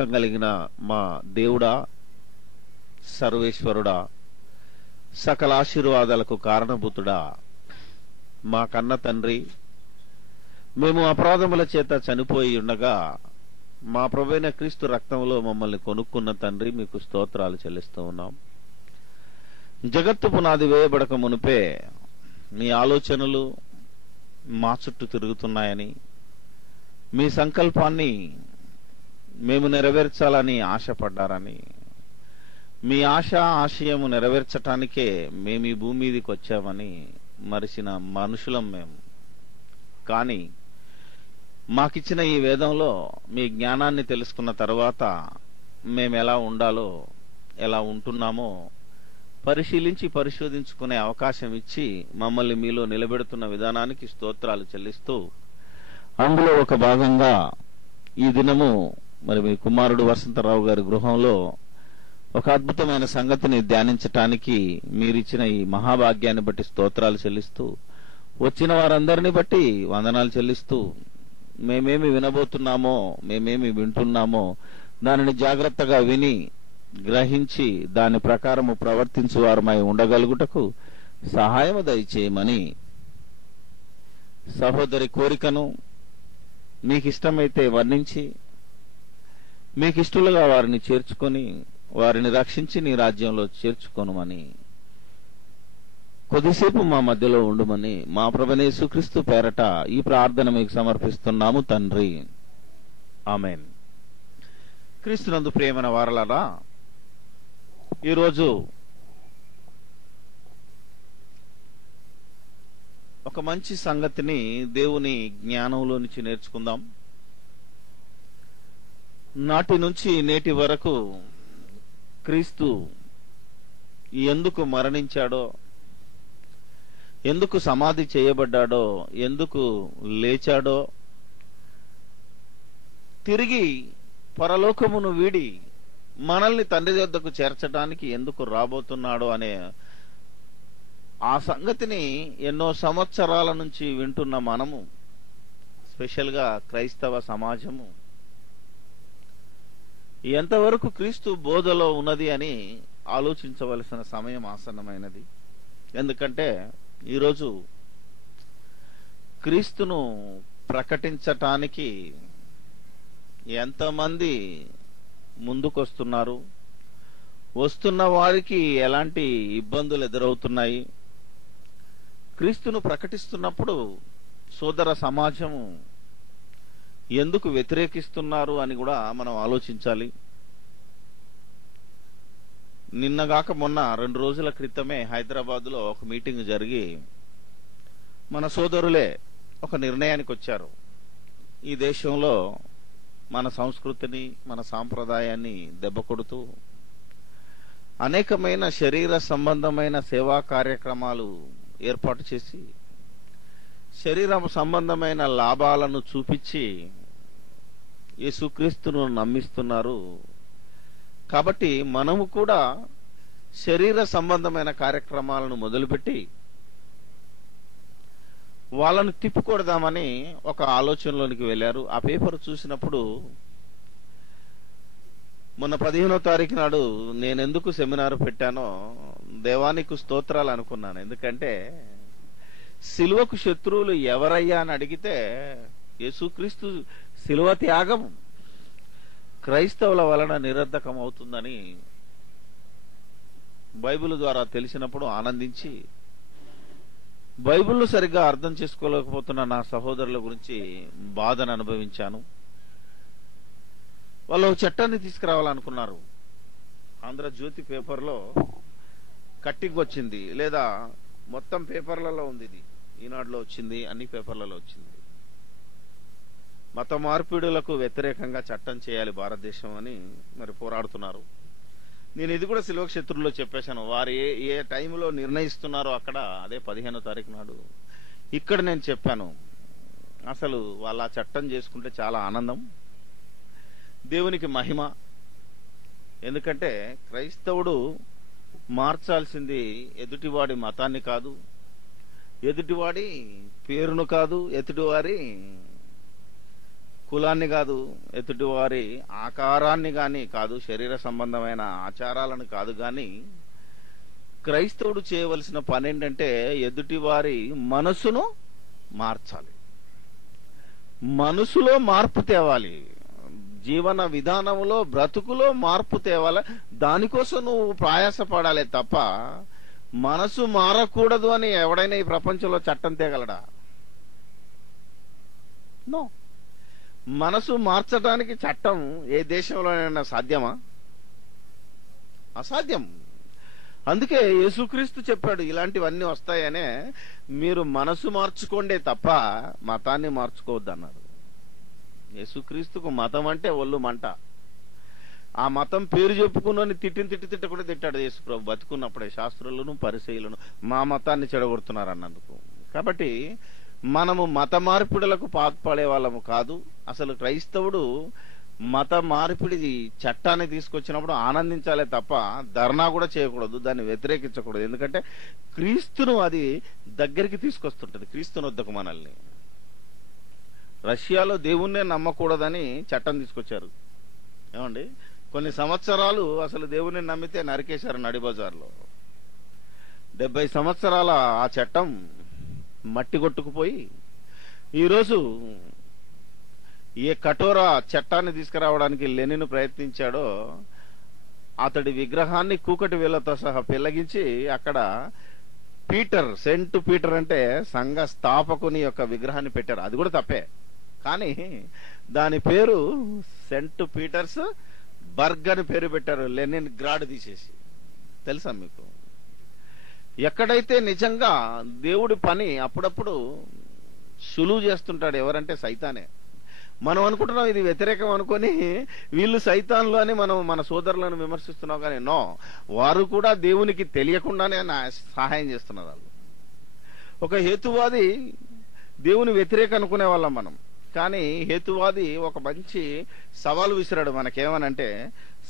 నమ్మకం కలిగిన మా దేవుడా, సర్వేశ్వరుడా, సకల ఆశీర్వాదాలకు కారణభూతుడా, మా కన్న తండ్రి, మేము అపరాధముల చేత చనిపోయి ఉండగా మా ప్రభువైన క్రీస్తు రక్తంలో మమ్మల్ని కొనుక్కున్న తండ్రి, మీకు స్తోత్రాలు చెల్లిస్తూ ఉన్నాం. జగత్తు పునాది వేయబడక మునిపే మీ ఆలోచనలు మా చుట్టూ తిరుగుతున్నాయని, మీ సంకల్పాన్ని మేము నెరవేర్చాలని ఆశపడ్డారని, మీ ఆశ ఆశయము నెరవేర్చటానికే మేము ఈ భూమి మీదకి వచ్చామని మరిచిన మనుషులం మేము. కానీ మాకిచ్చిన ఈ వేదంలో మీ జ్ఞానాన్ని తెలుసుకున్న తర్వాత మేము ఎలా ఉండాలో, ఎలా ఉంటున్నామో పరిశీలించి పరిశోధించుకునే అవకాశం ఇచ్చి మమ్మల్ని మీలో నిలబెడుతున్న విధానానికి స్తోత్రాలు చెల్లిస్తూ, అందులో ఒక భాగంగా ఈ దినము మరి మీ కుమారుడు వసంతరావు గారి గృహంలో ఒక అద్భుతమైన సంగతిని ధ్యానించటానికి మీరిచ్చిన ఈ మహాభాగ్యాన్ని బట్టి స్తోత్రాలు చెల్లిస్తూ, వచ్చిన వారందరినీ బట్టి వందనాలు చెల్లిస్తూ, మేమేమి వినబోతున్నామో, మేమేమి వింటున్నామో దానిని జాగ్రత్తగా విని గ్రహించి దాని ప్రకారము ప్రవర్తించువారమై ఉండగలుగుటకు సహాయము దయచేయమని సహోదరి కోరికను మీకిష్టమైతే వర్ణించి మీకిష్టులుగా వారిని చేర్చుకొని వారిని రక్షించి నీ రాజ్యంలో చేర్చుకొనుమని, కొద్దిసేపు మా మధ్యలో ఉండుమని మా ప్రభువైన యేసుక్రీస్తు పేరట ఈ ప్రార్థన మీకు సమర్పిస్తున్నాము తండ్రి, ఆమేన్. క్రీస్తునందు ప్రియమైన వారలారా, ఈరోజు ఒక మంచి సంగతిని దేవుని జ్ఞానంలో నుంచి నేర్చుకుందాం. నాటి నుంచి నేటి వరకు క్రీస్తు ఎందుకు మరణించాడో, ఎందుకు సమాధి చేయబడ్డాడో, ఎందుకు లేచాడో, తిరిగి పరలోకమును వీడి మనల్ని తండ్రి వద్దకు చేర్చడానికి ఎందుకు రాబోతున్నాడో అనే ఆ సంగతిని ఎన్నో సంవత్సరాల నుంచి వింటున్న మనము, స్పెషల్ గా క్రైస్తవ సమాజము ఎంతవరకు క్రీస్తు బోధలో ఉన్నది అని ఆలోచించవలసిన సమయం ఆసన్నమైనది. ఎందుకంటే ఈరోజు క్రీస్తును ప్రకటించటానికి ఎంతమంది ముందుకొస్తున్నారు, వస్తున్న వారికి ఎలాంటి ఇబ్బందులు ఎదురవుతున్నాయి, క్రీస్తును ప్రకటిస్తున్నప్పుడు సోదర సమాజము ఎందుకు వ్యతిరేకిస్తున్నారు అని కూడా మనం ఆలోచించాలి. నిన్నగాక మొన్న 2 రోజుల క్రితమే హైదరాబాద్లో ఒక మీటింగ్ జరిగి మన సోదరులే ఒక నిర్ణయానికి వచ్చారు. ఈ దేశంలో మన సంస్కృతిని, మన సాంప్రదాయాన్ని దెబ్బ కొడుతూ అనేకమైన శరీర సంబంధమైన సేవా కార్యక్రమాలు ఏర్పాటు చేసి శరీర సంబంధమైన లాభాలను చూపించి యేసుక్రీస్తును నమ్మిస్తున్నారు. కాబట్టి మనము కూడా శరీర సంబంధమైన కార్యక్రమాలను మొదలుపెట్టి వాళ్ళను తిప్పుకొడదామని ఒక ఆలోచనలోనికి వెళ్ళారు. ఆ పేపర్ చూసినప్పుడు మొన్న 15వ తారీఖు నాడు నేనెందుకు సెమినార్ పెట్టానో దేవానికి స్తోత్రాలు అనుకున్నాను. ఎందుకంటే సిలువకు శత్రువులు ఎవరయ్యా అని అడిగితే యేసుక్రీస్తు సిలువ త్యాగం క్రైస్తవుల వలన నిరర్ధకం అవుతుందని బైబిల్ ద్వారా తెలిసినప్పుడు ఆనందించి, బైబిల్ను సరిగ్గా అర్థం చేసుకోలేకపోతున్న నా సహోదరుల గురించి బాధను అనుభవించాను. వాళ్ళు చట్టాన్ని తీసుకురావాలనుకున్నారు. ఆంధ్రజ్యోతి పేపర్లో కట్టింగ్ వచ్చింది, లేదా మొత్తం పేపర్లలో ఉంది, ఇది ఈనాడులో వచ్చింది, అన్ని పేపర్లలో వచ్చింది. మత మార్పిడులకు వ్యతిరేకంగా చట్టం చేయాలి భారతదేశం అని మరి పోరాడుతున్నారు. నేను ఇది కూడా సిల్వ క్షేత్రుల్లో చెప్పేశాను. వారు ఏ టైంలో నిర్ణయిస్తున్నారో అక్కడ, అదే 15వ తారీఖు నాడు ఇక్కడ నేను చెప్పాను. అసలు వాళ్ళ చట్టం చేసుకుంటే చాలా ఆనందం, దేవునికి మహిమ. ఎందుకంటే క్రైస్తవుడు మార్చాల్సింది ఎదుటివాడి మతాన్ని కాదు, ఎదుటివాడి పేరును కాదు, ఎదుటివారి కులాన్ని కాదు, ఎదుటి వారి ఆకారాన్ని గాని కాదు, శరీర సంబంధమైన ఆచారాలను కాదు, గాని క్రైస్తవుడు చేయవలసిన పని ఏంటంటే ఎదుటి వారి మనసును మార్చాలి, మనసులో మార్పు తేవాలి, జీవన విధానంలో బ్రతుకులో మార్పు తేవాలి. దానికోసం నువ్వు ప్రయాసపడాలి తప్ప మనసు మారకూడదు అని ఎవడైనా ఈ ప్రపంచంలో చట్టం తేగలడా? నో. మనసు మార్చడానికి చట్టం ఏ దేశంలోనైనా సాధ్యమా? అసాధ్యం. అందుకే యేసుక్రీస్తు చెప్పాడు ఇలాంటివన్నీ వస్తాయనే, మీరు మనసు మార్చుకోండే తప్ప మతాన్ని మార్చుకోవద్దు అన్నారు. యేసుక్రీస్తుకు మతం అంటే ఒళ్ళు మంట. ఆ మతం పేరు చెప్పుకుని తిట్ట కూడా తిట్టాడు యేసుప్రభు బతుకున్నప్పుడే. శాస్త్రులను పరిసయ్యులను మా మతాన్ని చెడగొడుతున్నారు అన్నందుకు. కాబట్టి మనము మత మార్పిడులకు పాల్పడే వాళ్ళము కాదు. అసలు క్రైస్తవుడు మత మార్పిడి చట్టాన్ని తీసుకొచ్చినప్పుడు ఆనందించాలే తప్ప ధర్నా కూడా చేయకూడదు, దాన్ని వ్యతిరేకించకూడదు. ఎందుకంటే క్రీస్తును అది దగ్గరికి తీసుకొస్తుంటది, క్రీస్తుని వద్దకు మనల్ని. రష్యాలో దేవుణ్ణే నమ్మకూడదని చట్టం తీసుకొచ్చారు. ఏమండి, కొన్ని సంవత్సరాలు అసలు దేవుణ్ణి నమ్మితే నరికేశారు నడిబజార్లో. 70 సంవత్సరాల ఆ చట్టం మట్టి కొట్టుకుపోయి ఈరోజు ఏ కఠోర చట్టాన్ని తీసుకురావడానికి లెనిన్ ప్రయత్నించాడో అతడి విగ్రహాన్ని కూకటి వేళ్లతో సహా పెళ్లగించి అక్కడ పీటర్, సెంట్ పీటర్ అంటే సంఘ స్థాపకుని యొక్క విగ్రహాన్ని పెట్టారు. అది కూడా తప్పే, కానీ దాని పేరు సెంట్ పీటర్స్ బర్గ్ అని పేరు పెట్టారు, లెనిన్ గ్రాడ్ తీసేసి. తెలుసా మీకు? ఎక్కడైతే నిజంగా దేవుడి పని అప్పుడప్పుడు సులువు చేస్తుంటాడు ఎవరంటే సైతానే. మనం అనుకుంటున్నాం ఇది వ్యతిరేకం అనుకొని వీళ్ళు సైతాన్లు అని మనం మన సోదరులను విమర్శిస్తున్నాం, కానీ నో, వారు కూడా దేవునికి తెలియకుండానే సహాయం చేస్తున్నారు. వాళ్ళు ఒక హేతువాది దేవుని వ్యతిరేక అనుకునే వాళ్ళం మనం, కానీ హేతువాది ఒక మంచి సవాలు విసిరాడు మనకేమనంటే,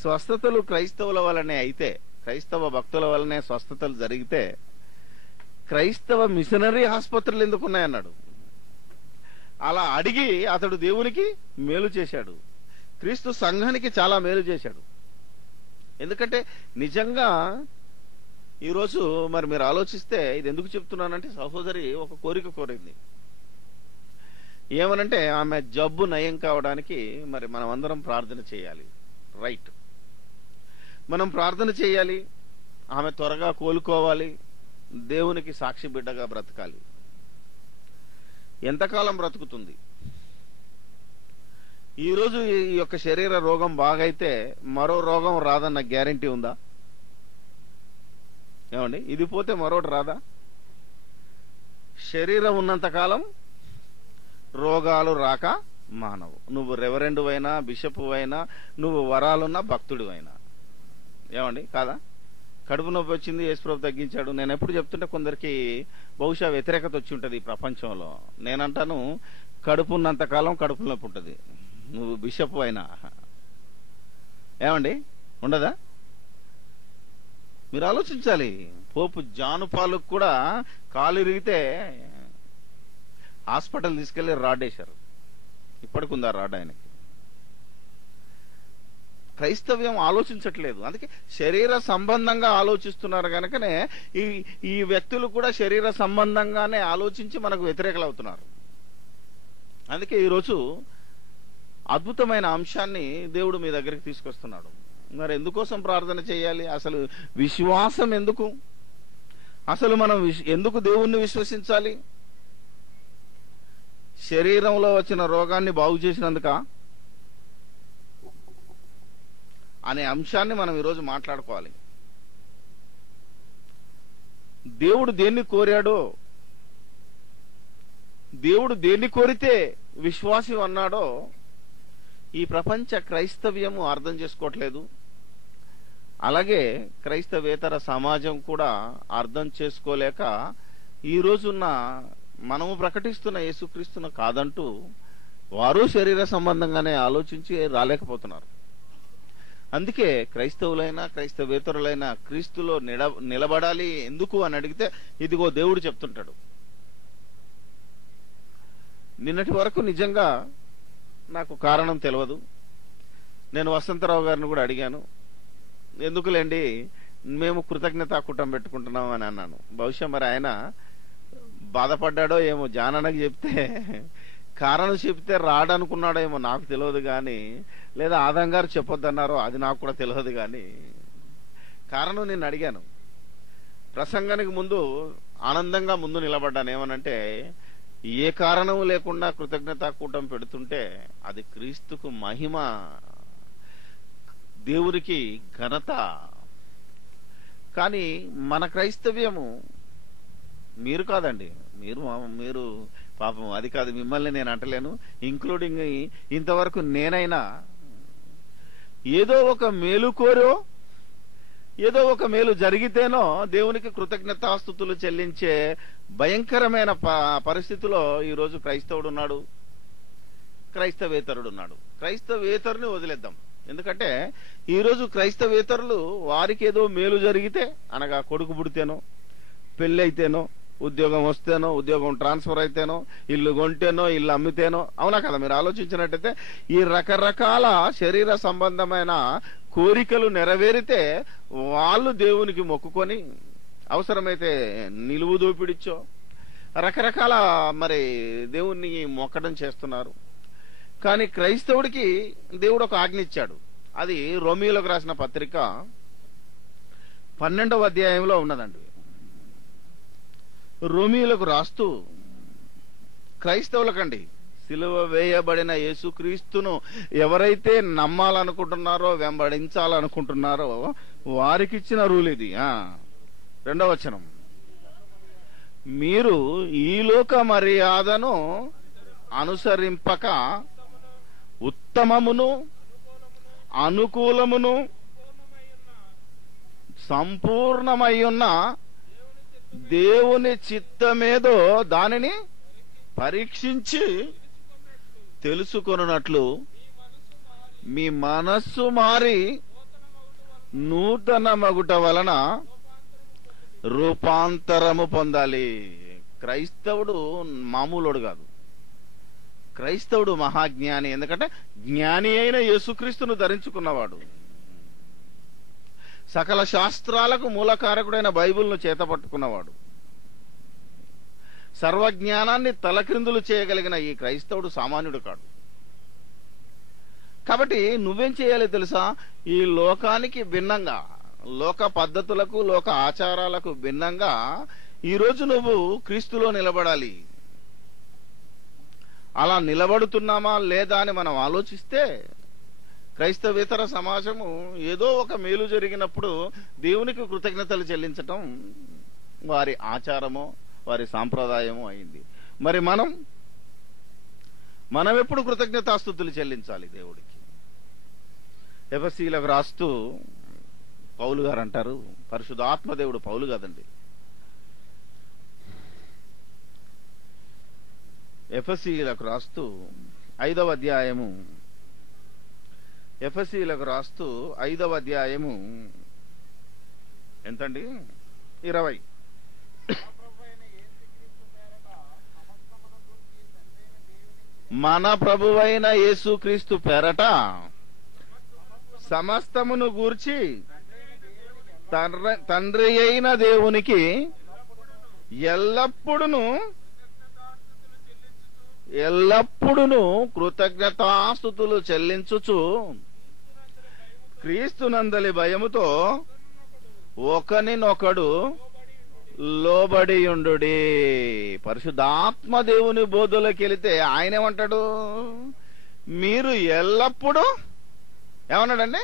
స్వస్థతలు క్రైస్తవుల వల్లనే అయితే, క్రైస్తవ భక్తుల వల్లనే స్వస్థతలు జరిగితే క్రైస్తవ మిషనరీ ఆసుపత్రులు ఎందుకున్నాయన్నాడు. అలా అడిగి అతడు దేవునికి మేలు చేశాడు, క్రీస్తు సంఘానికి చాలా మేలు చేశాడు. ఎందుకంటే నిజంగా ఈరోజు మరి మీరు ఆలోచిస్తే ఇది ఎందుకు చెప్తున్నానంటే, సహోదరి ఒక కోరిక కోరింది. ఏమనంటే ఆమె జబ్బు నయం కావడానికి మరి మనం అందరం ప్రార్థన చేయాలి. రైట్, మనం ప్రార్థన చేయాలి, ఆమె త్వరగా కోలుకోవాలి, దేవునికి సాక్షి బిడ్డగా బ్రతకాలి. ఎంతకాలం బ్రతుకుతుంది? ఈరోజు ఈ యొక్క శరీర రోగం బాగైతే మరో రోగం రాదన్న గ్యారంటీ ఉందా? ఏమండి, ఇది పోతే మరొకటి రాదా? శరీరం ఉన్నంతకాలం రోగాలు రాక మానవు. నువ్వు రెవరెండు అయినా, బిషప్ అయినా, నువ్వు వరాలున్నా, భక్తుడు అయినా. ఏమండి, కాదా? కడుపు నొప్పి వచ్చింది, యేసుప్రభు తగ్గించాడు. నేను ఎప్పుడు చెప్తుంటే కొందరికి బహుశా వ్యతిరేకత వచ్చి ఉంటుంది ఈ ప్రపంచంలో. నేనంటాను, కడుపు ఉన్నంతకాలం కడుపు నొప్పి ఉంటుంది, నువ్వు బిషప్ అయినా. ఏమండి, ఉండదా? మీరు ఆలోచించాలి. పోపు జానుపాలకు కూడా కాలు ఇరిగితే హాస్పిటల్ తీసుకెళ్లి రాడేశారు. ఇప్పటికుందా రాడ్ ఆయనకి? క్రైస్తవ్యం ఆలోచించట్లేదు, అందుకే శరీర సంబంధంగా ఆలోచిస్తున్నారు కనుకనే ఈ వ్యక్తులు కూడా శరీర సంబంధంగానే ఆలోచించి మనకు వ్యతిరేకలు అవుతున్నారు. అందుకే ఈరోజు అద్భుతమైన అంశాన్ని దేవుడు మీ దగ్గరికి తీసుకొస్తున్నాడు. మరి ఎందుకోసం ప్రార్థన చేయాలి? అసలు విశ్వాసం ఎందుకు? అసలు మనం ఎందుకు దేవుణ్ణి విశ్వసించాలి? శరీరంలో వచ్చిన రోగాన్ని బాగు చేసినందుక అనే అంశాన్ని మనం ఈరోజు మాట్లాడుకోవాలి. దేవుడు దేన్ని కోరాడో, దేవుడు దేన్ని కోరితే విశ్వాసి అన్నాడో ఈ ప్రపంచ క్రైస్తవ్యము అర్థం చేసుకోవట్లేదు. అలాగే క్రైస్తవేతర సమాజం కూడా అర్థం చేసుకోలేక ఈ రోజున్న మనము ప్రకటిస్తున్న యేసుక్రీస్తును కాదంటూ వారు శరీర సంబంధంగానే ఆలోచించి రాలేకపోతున్నారు. అందుకే క్రైస్తవులైనా క్రైస్తవేతరులైనా క్రీస్తులో నిలబడాలి. ఎందుకు అని అడిగితే ఇదిగో దేవుడు చెప్తుంటాడు. నిన్నటి వరకు నిజంగా నాకు కారణం తెలియదు. నేను వసంతరావు గారిని కూడా అడిగాను, ఎందుకులేండి మేము కృతజ్ఞతా కూటం పెట్టుకుంటున్నాం అని అన్నాను. బహుశా మరి ఆయన బాధపడ్డాడో ఏమో, జానన్నకి చెప్తే కారణం చెప్తే రాడనుకున్నాడో ఏమో నాకు తెలియదు కానీ, లేదా ఆదం గారు చెప్పొద్దన్నారో అది నాకు కూడా తెలియదు కానీ, కారణం నేను అడిగాను. ప్రసంగానికి ముందు ఆనందంగా ముందు నిలబడ్డాను. ఏమనంటే, ఏ కారణం లేకుండా కృతజ్ఞతా కూటం పెడుతుంటే అది క్రీస్తుకు మహిమ, దేవునికి ఘనత. కానీ మన క్రైస్తవ్యము, మీరు కాదండి, మీరు పాపం అది కాదు, మిమ్మల్ని నేను అంటలేను, ఇంక్లూడింగ్ ఇంతవరకు నేనైనా ఏదో ఒక మేలు కోరో, ఏదో ఒక మేలు జరిగితేనో దేవునికి కృతజ్ఞతాస్తుతులు చెల్లించే భయంకరమైన పరిస్థితిలో ఈరోజు క్రైస్తవుడు ఉన్నాడు, క్రైస్తవేతరుడు ఉన్నాడు. క్రైస్తవేతరుని వదిలేద్దాం, ఎందుకంటే ఈరోజు క్రైస్తవేతరులు వారికి ఏదో మేలు జరిగితే, అనగా కొడుకు పుడితేనో, పెళ్లి అయితేనో, ఉద్యోగం వస్తేనో, ఉద్యోగం ట్రాన్స్ఫర్ అయితేనో, ఇల్లు కొంటేనో, ఇల్లు అమ్మితేనో, అవునా కదా? మీరు ఆలోచించినట్టయితే ఈ రకరకాల శరీర సంబంధమైన కోరికలు నెరవేరితే వాళ్ళు దేవునికి మొక్కుకొని అవసరమైతే నిలువు దోపిడిచ్చో రకరకాల మరి దేవుణ్ణి మొక్కడం చేస్తున్నారు. కానీ క్రైస్తవుడికి దేవుడు ఒక ఆజ్ఞ ఇచ్చాడు. అది రోమీయులకు రాసిన పత్రిక 12వ అధ్యాయంలో ఉన్నదండి. రోమీయులకు రాస్తూ, క్రైస్తవులకండి, సిలువ వేయబడిన యేసుక్రీస్తును ఎవరైతే నమ్మాలనుకుంటున్నారో, వెంబడించాలనుకుంటున్నారో వారికిచ్చిన రూల్ ఇది. 2వ వచనం, మీరు ఈ లోక మర్యాదను అనుసరింపక ఉత్తమమును అనుకూలమును సంపూర్ణమయ్యున్న దేవుని చిత్తమేదో దానిని పరీక్షించి తెలుసుకొనున్నట్లు మీ మనస్సు మారి నూతన మగుట వలన రూపాంతరము పొందాలి. క్రైస్తవుడు మామూలుడు కాదు, క్రైస్తవుడు మహాజ్ఞాని. ఎందుకంటే జ్ఞాని అయిన యేసుక్రీస్తును ధరించుకున్నవాడు, సకల శాస్త్రాలకు మూలకారకుడైన బైబిల్ను చేతపట్టుకున్నవాడు, సర్వజ్ఞానాన్ని తలక్రిందులు చేయగలిగిన ఈ క్రైస్తవుడు సామాన్యుడు కాడు. కాబట్టి నువ్వేం చేయాలి తెలుసా? ఈ లోకానికి భిన్నంగా, లోక పద్ధతులకు, లోక ఆచారాలకు భిన్నంగా ఈరోజు నువ్వు క్రీస్తులో నిలబడాలి. అలా నిలబడుతున్నామా లేదా అని మనం ఆలోచిస్తే, క్రైస్తవేతర సమాజము ఏదో ఒక మేలు జరిగినప్పుడు దేవునికి కృతజ్ఞతలు చెల్లించటం వారి ఆచారమో వారి సాంప్రదాయమో అయింది. మరి మనం ఎప్పుడు కృతజ్ఞతాస్తుతులు చెల్లించాలి దేవుడికి? ఎఫెసీయులకు రాస్తూ పౌలు గారు అంటారు, పరిశుద్ధాత్మ దేవుడు, పౌలు కాదండి, ఎఫెసీయులకు రాస్తూ 5వ అధ్యాయము, ఎఫెసీయులకు రాస్తూ 5వ అధ్యాయము ఎంతండి? 20. మన ప్రభువైన యేసుక్రీస్తు పేరట సమస్తమును గూర్చి తండ్రి అయిన దేవునికి ఎల్లప్పుడూ కృతజ్ఞతాస్తుతులు చెల్లించుచు క్రీస్తునందలి భయముతో ఒకనినొకడు లోబడియుండుడి. పరిశుద్ధాత్మ దేవుని బోధలోకి వెళితే ఆయన ఏమంటాడు? మీరు ఎల్లప్పుడూ, ఏమన్నాడండి?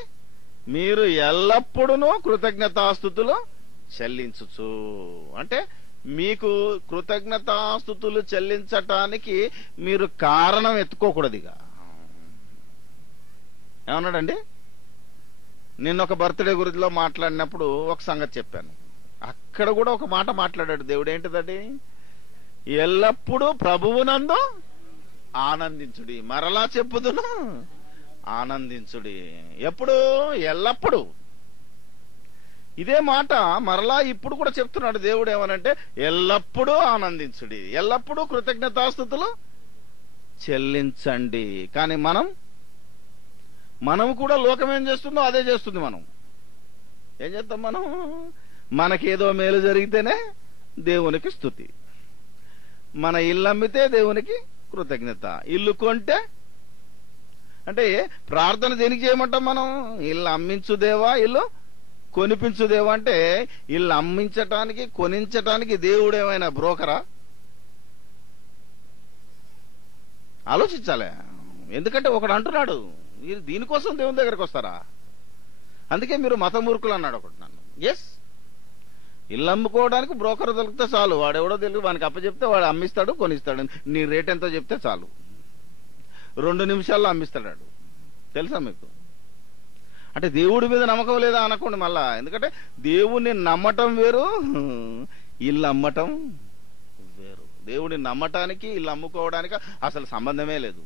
మీరు ఎల్లప్పుడూ కృతజ్ఞతాస్తుతులు చెల్లించుచు. అంటే మీకు కృతజ్ఞతాస్తుతులు చెల్లించటానికి మీరు కారణం ఎత్తుకోకూడదు. ఇక ఏమన్నాడండి? నిన్న ఒక బర్త్డే గురిలో మాట్లాడినప్పుడు ఒక సంగతి చెప్పాను. అక్కడ కూడా ఒక మాట మాట్లాడాడు దేవుడు. ఏంటిదండి? ఎల్లప్పుడూ ప్రభువునందు ఆనందించుడి. మరలా చెప్పుదును, ఆనందించుడి. ఎప్పుడు? ఎల్లప్పుడూ. ఇదే మాట మరలా ఇప్పుడు కూడా చెప్తున్నాడు దేవుడు. ఏమనంటే ఎల్లప్పుడూ ఆనందించుడి, ఎల్లప్పుడూ కృతజ్ఞతాస్తుతులు చెల్లించండి. కానీ మనం కూడా లోకం ఏం చేస్తుందో అదే చేస్తుంది. మనం ఏం చేస్తాం? మనకేదో మేలు జరిగితేనే దేవునికి స్తుతి, మన ఇల్లు అమ్మితే దేవునికి కృతజ్ఞత, ఇల్లు కొంటే అంటే ప్రార్థన దేనికి చేయమంటాం? మనం ఇల్లు అమ్మించుదేవా, ఇల్లు కొనిపించుదేవా అంటే ఇల్లు అమ్మించటానికి కొనించటానికి దేవుడు ఏమైనా బ్రోకరా? ఆలోచించాలి. ఎందుకంటే ఒకడు అంటున్నాడు, మీరు దీనికోసం దేవుని దగ్గరికి వస్తారా? అందుకే మీరు మత మూర్ఖులు అన్నాడు ఒకటి నన్ను. ఎస్, ఇల్లు అమ్ముకోవడానికి బ్రోకర్ దొరికితే చాలు, వాడెవడో తెలియదు, వానికి అప్పచెప్తే వాడు అమ్మిస్తాడు, కొనిస్తాడు. నీ రేట్ ఎంతో చెప్తే చాలు, 2 నిమిషాల్లో అమ్మిస్తాడు. తెలుసా మీకు? అంటే దేవుడి మీద నమ్మకం లేదా అనకండి మళ్ళా. ఎందుకంటే దేవుణ్ణి నమ్మటం వేరు, ఇల్లు అమ్మటం వేరు. దేవుడిని నమ్మటానికి ఇల్లు అమ్ముకోవడానికి అసలు సంబంధమే లేదు.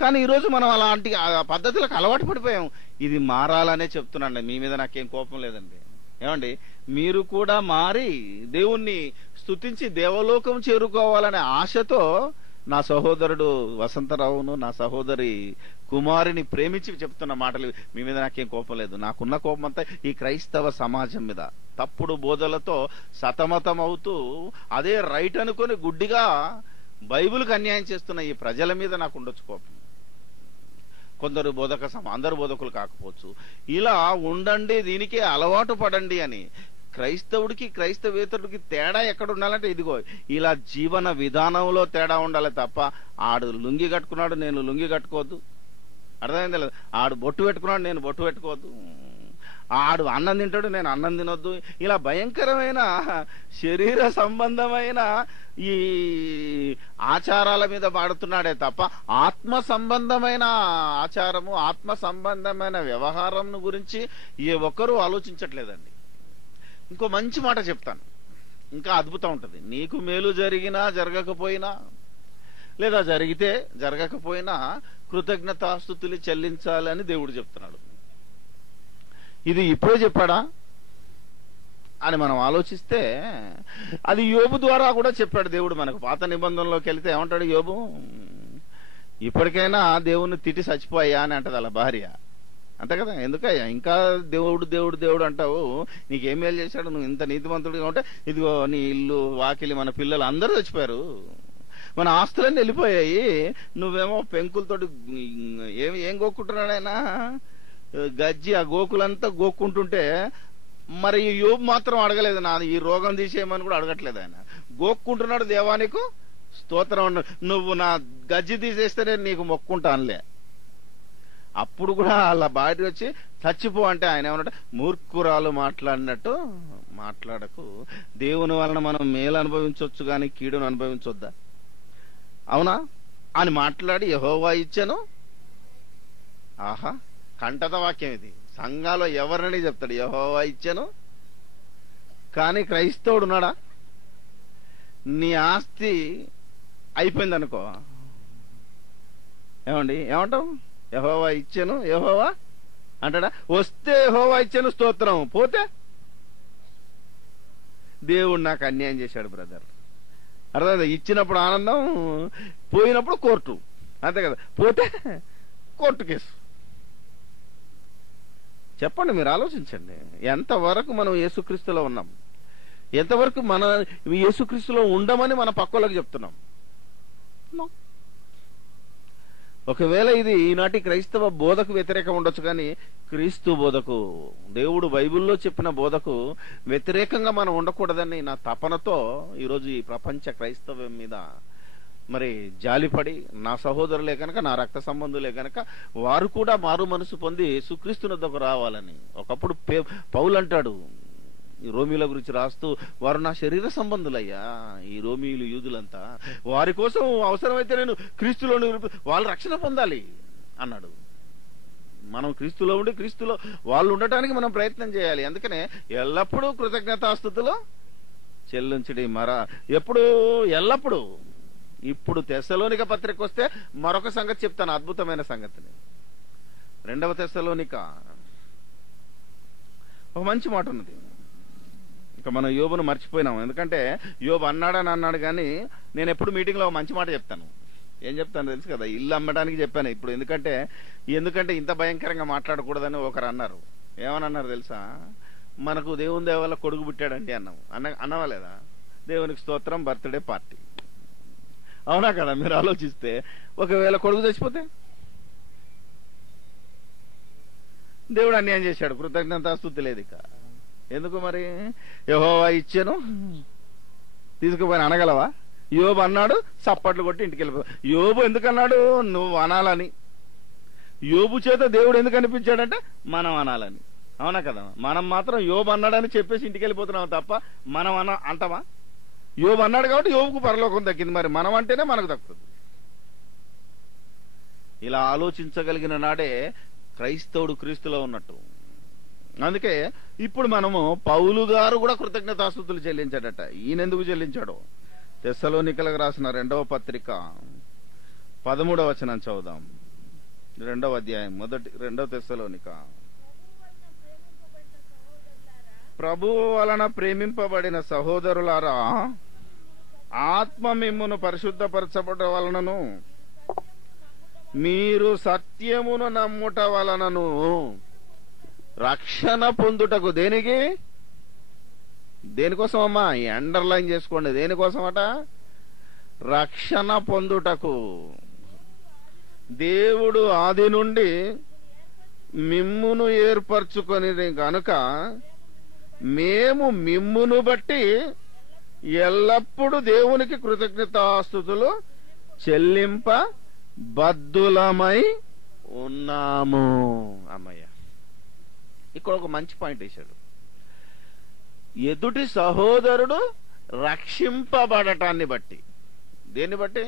కానీ ఈరోజు మనం అలాంటి పద్ధతులకు అలవాటు పడిపోయాం. ఇది మారాలనే చెప్తున్నాండి. మీ మీద నాకేం కోపం లేదండి. ఏమండి, మీరు కూడా మారి దేవుణ్ణి స్తుతించి దేవలోకం చేరుకోవాలనే ఆశతో నా సహోదరుడు వసంతరావును, నా సహోదరి కుమారిని ప్రేమించి చెప్తున్న మాటలు. మీ మీద నాకేం కోపం లేదు. నాకున్న కోపం అంతా ఈ క్రైస్తవ సమాజం మీద తప్పుడు బోధలతో సతమతం అవుతూ అదే రైట్ అనుకుని గుడ్డిగా బైబిల్కి అన్యాయం చేస్తున్న ఈ ప్రజల మీద నాకు ఉండొచ్చు కోపం. కొందరు అందరు బోధకులు కాకపోవచ్చు. ఇలా ఉండండి, దీనికే అలవాటు పడండి అని. క్రైస్తవుడికి క్రైస్తవేతరుడికి తేడా ఎక్కడ ఉండాలంటే ఇదిగో ఇలా జీవన విధానంలో తేడా ఉండాలి తప్ప, ఆడు లుంగి కట్టుకున్నాడు నేను లుంగి కట్టుకోవద్దు, అర్థమైంది లేదు, ఆడు బొట్టు పెట్టుకున్నాడు నేను బొట్టు పెట్టుకోవద్దు, ఆడు అన్నం తింటాడు నేను అన్నం తినొద్దు. ఇలా భయంకరమైన శరీర సంబంధమైన ఈ ఆచారాల మీద పాడుతున్నాడే తప్ప ఆత్మ సంబంధమైన ఆచారము, ఆత్మ సంబంధమైన వ్యవహారం గురించి ఏ ఒక్కరూ ఆలోచించట్లేదండి. ఇంకో మంచి మాట చెప్తాను, ఇంకా అద్భుతం ఉంటుంది. నీకు మేలు జరిగినా జరగకపోయినా, లేదా జరిగితే జరగకపోయినా కృతజ్ఞతాస్తుతులు చెల్లించాలని దేవుడు చెప్తున్నాడు. ఇది ఇప్పుడే చెప్పాడా అని మనం ఆలోచిస్తే అది యోబు ద్వారా కూడా చెప్పాడు దేవుడు మనకు. పాత నిబంధనలోకి వెళితే ఏమంటాడు యోబు? ఇప్పటికైనా దేవుణ్ణి తిట్టి చచ్చిపోయా అని అంటది అలా భార్య. అంతే కదా? ఎందుకయ్యా ఇంకా దేవుడు దేవుడు దేవుడు అంటావు? నీకేం మేలు చేశాడు? నువ్వు ఇంత నీతిమంతుడిగా ఉంటే ఇదిగో నీ ఇల్లు వాకిలి మన పిల్లలు అందరూ చచ్చిపోయారు, మన ఆస్తులన్నీ వెళ్ళిపోయాయి, నువ్వేమో పెంకులతోటి ఏం గోక్కుంటున్నాడైనా గజ్జి ఆ గోకులంతా గోక్కుంటుంటే మరి యోబు మాత్రం అడగలేదు, నా ఈ రోగం తీసేయమని కూడా అడగట్లేదు. ఆయన గోక్కుంటున్నాడు, దేవానికి స్తోత్రం, నువ్వు నా గజ్జి తీసేస్తేనే నీకు మొక్కుంటానులే. అప్పుడు కూడా వాళ్ళ భార్య వచ్చి చచ్చిపో అంటే ఆయన ఏమన్నట్టు మూర్ఖురాలు మాట్లాడినట్టు మాట్లాడకు. దేవుని వలన మనం మేలు అనుభవించవచ్చు కానీ కీడును అనుభవించొద్దా? అవునా అని మాట్లాడి యెహోవా ఇచ్చాను. ఆహా, కంటత వాక్యం ఇది. సంఘాలో ఎవరినని చెప్తాడు యెహోవా ఇచ్చాను. కానీ క్రైస్తవుడు ఉన్నాడా? నీ ఆస్తి అయిపోయింది అనుకో, ఏమండి ఏమంటావు? యెహోవా ఇచ్చాను, యెహోవా అంటాడా? వస్తే యెహోవా ఇచ్చాను స్తోత్రం, పోతే దేవుడు నాకు అన్యాయం చేశాడు బ్రదర్. అర్థమైందా? ఇచ్చినప్పుడు ఆనందం, పోయినప్పుడు కోర్టు, అంతే కదా? పోతే కోర్టు కేసు. చెప్పండి, మీరు ఆలోచించండి. ఎంతవరకు మనం యేసుక్రీస్తులో ఉన్నాం, ఎంతవరకు మన యేసుక్రీస్తులో ఉండమని మన పక్కలకు చెప్తున్నాం. ఒకవేళ ఇది ఈనాటి క్రైస్తవ బోధకు వ్యతిరేకం ఉండొచ్చు, కానీ క్రీస్తు బోధకు, దేవుడు బైబిల్లో చెప్పిన బోధకు వ్యతిరేకంగా మనం ఉండకూడదని నా తపనతో ఈరోజు ఈ ప్రపంచ క్రైస్తవం మీద మరి జాలిపడి, నా సహోదరులే కనుక, నా రక్త సంబంధులే కనుక వారు కూడా మారు మనసు పొంది యేసుక్రీస్తునొద్దకు రావాలని. ఒకప్పుడు పౌలు అంటాడు ఈ రోమీల గురించి రాస్తూ, వారు నా శరీర సంబంధులయ్యా, ఈ రోమీలు యూదులంతా, వారి కోసం అవసరమైతే నేను క్రీస్తులో వాళ్ళు రక్షణ పొందాలి అన్నాడు. మనం క్రీస్తులో ఉండి క్రీస్తులో వాళ్ళు ఉండటానికి మనం ప్రయత్నం చేయాలి. అందుకనే ఎల్లప్పుడూ కృతజ్ఞతాస్తుతులు చెల్లించడి ఎప్పుడు ఎల్లప్పుడూ. ఇప్పుడు తెస్సలోనిక పత్రిక వస్తే మరొక సంగతి చెప్తాను, అద్భుతమైన సంగతిని. 2వ తెస్సలోనిక ఒక మంచి మాట ఉన్నది. ఇక మనం యోబును మర్చిపోయినాం. ఎందుకంటే యోబు అన్నాడని అన్నాడు, కానీ నేను ఎప్పుడు మీటింగ్లో మంచి మాట చెప్తాను. ఏం చెప్తాను తెలుసు కదా, ఇల్లు అమ్మడానికి చెప్పాను ఇప్పుడు. ఎందుకంటే ఇంత భయంకరంగా మాట్లాడకూడదని ఒకరు అన్నారు. ఏమని అన్నారు తెలుసా? మనకు దేవుని దయ వల్ల కొడుకు పుట్టాడండి అన్నవా లేదా? దేవునికి స్తోత్రం, బర్త్డే పార్టీ. అవునా కదా? మీరు ఆలోచిస్తే ఒకవేళ కొడుకు చచ్చిపోతే దేవుడు అన్యాయం చేశాడు, కృతజ్ఞతాస్తుతి లేదు. ఇక ఎందుకు మరి? యెహోవా ఇచ్చాను తీసుకుపోయిన అనగలవా? యోబు అన్నాడు, చప్పట్లు కొట్టి ఇంటికి వెళ్ళిపో. యోబు ఎందుకన్నాడు? నువ్వు అనాలని. యోబు చేత దేవుడు ఎందుకు అనిపించాడంటే మనం అనాలని. అవునా కదా? మనం మాత్రం యోబు అన్నాడని చెప్పేసి ఇంటికి వెళ్ళిపోతున్నాం తప్ప మనం అంటామా? యోబు అన్నాడు కాబట్టి యోబుకు పరలోకం దక్కింది, మరి మనం అంటేనే మనకు దక్కుతుంది. ఇలా ఆలోచించగలిగిన నాడే క్రైస్తవుడు క్రీస్తులో ఉన్నట్టు. అందుకే ఇప్పుడు మనము పౌలు గారు కూడా కృతజ్ఞతాస్తుతులు చెల్లించాడట. ఈయన ఎందుకు చెల్లించాడో తెస్సలోనికలకు రాసిన 2వ పత్రిక 13వ వచనం చదువుదాం. 2వ అధ్యాయం 2వ తెస్సలోనిక. ప్రభువు వలన ప్రేమింపబడిన సహోదరులారా, ఆత్మ మిమ్మును పరిశుద్ధపరచబడ వలనను మీరు సత్యమును నమ్ముట వలనను రక్షణ పొందుటకు. దేనికోసం అమ్మా? ఈ అండర్లైన్ చేసుకోండి. దేనికోసం అట? రక్షణ పొందుటకు దేవుడు ఆది నుండి మిమ్మును ఏర్పరచుకొని గనుక మేము మిమ్మును బట్టి ఎల్లప్పుడూ దేవునికి కృతజ్ఞతాస్తుతులు చెల్లింప బద్దులమై ఉన్నాము. అమ్మయ్య, ఇక్కడ ఒక మంచి పాయింట్ వేశాడు. ఎదుటి సహోదరుడు రక్షింపబడటాన్ని బట్టి. దేన్ని బట్టి?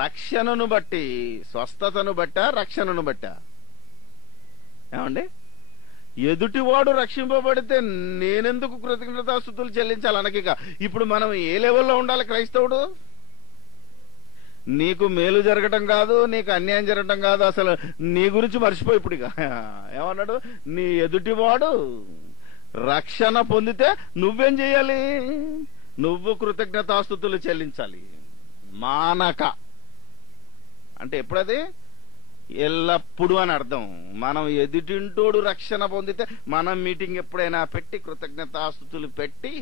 రక్షణను బట్టి. స్వస్థతను బట్టా, రక్షణను బట్టా? ఏమండి? ఎదుటివాడు రక్షింపబడితే నేనెందుకు కృతజ్ఞతాస్తుతులు చెల్లించాలి అనకిక? ఇప్పుడు మనం ఏ లెవెల్లో ఉండాలి క్రైస్తవుడు? నీకు మేలు జరగటం కాదు, నీకు అన్యాయం జరగటం కాదు, అసలు నీ గురించి మర్చిపోయి ఇప్పుడు ఇక ఏమన్నాడు? నీ ఎదుటివాడు రక్షణ పొందితే నువ్వేం చేయాలి? నువ్వు కృతజ్ఞతాస్తుతులు చెల్లించాలి మానక. అంటే ఎప్పుడది? ఎల్లప్పుడు అని అర్థం. మనం ఎదుటింటోడు రక్షణ పొందితే మనం మీటింగ్ ఎప్పుడైనా పెట్టి కృతజ్ఞతాస్తుతులు పెట్టి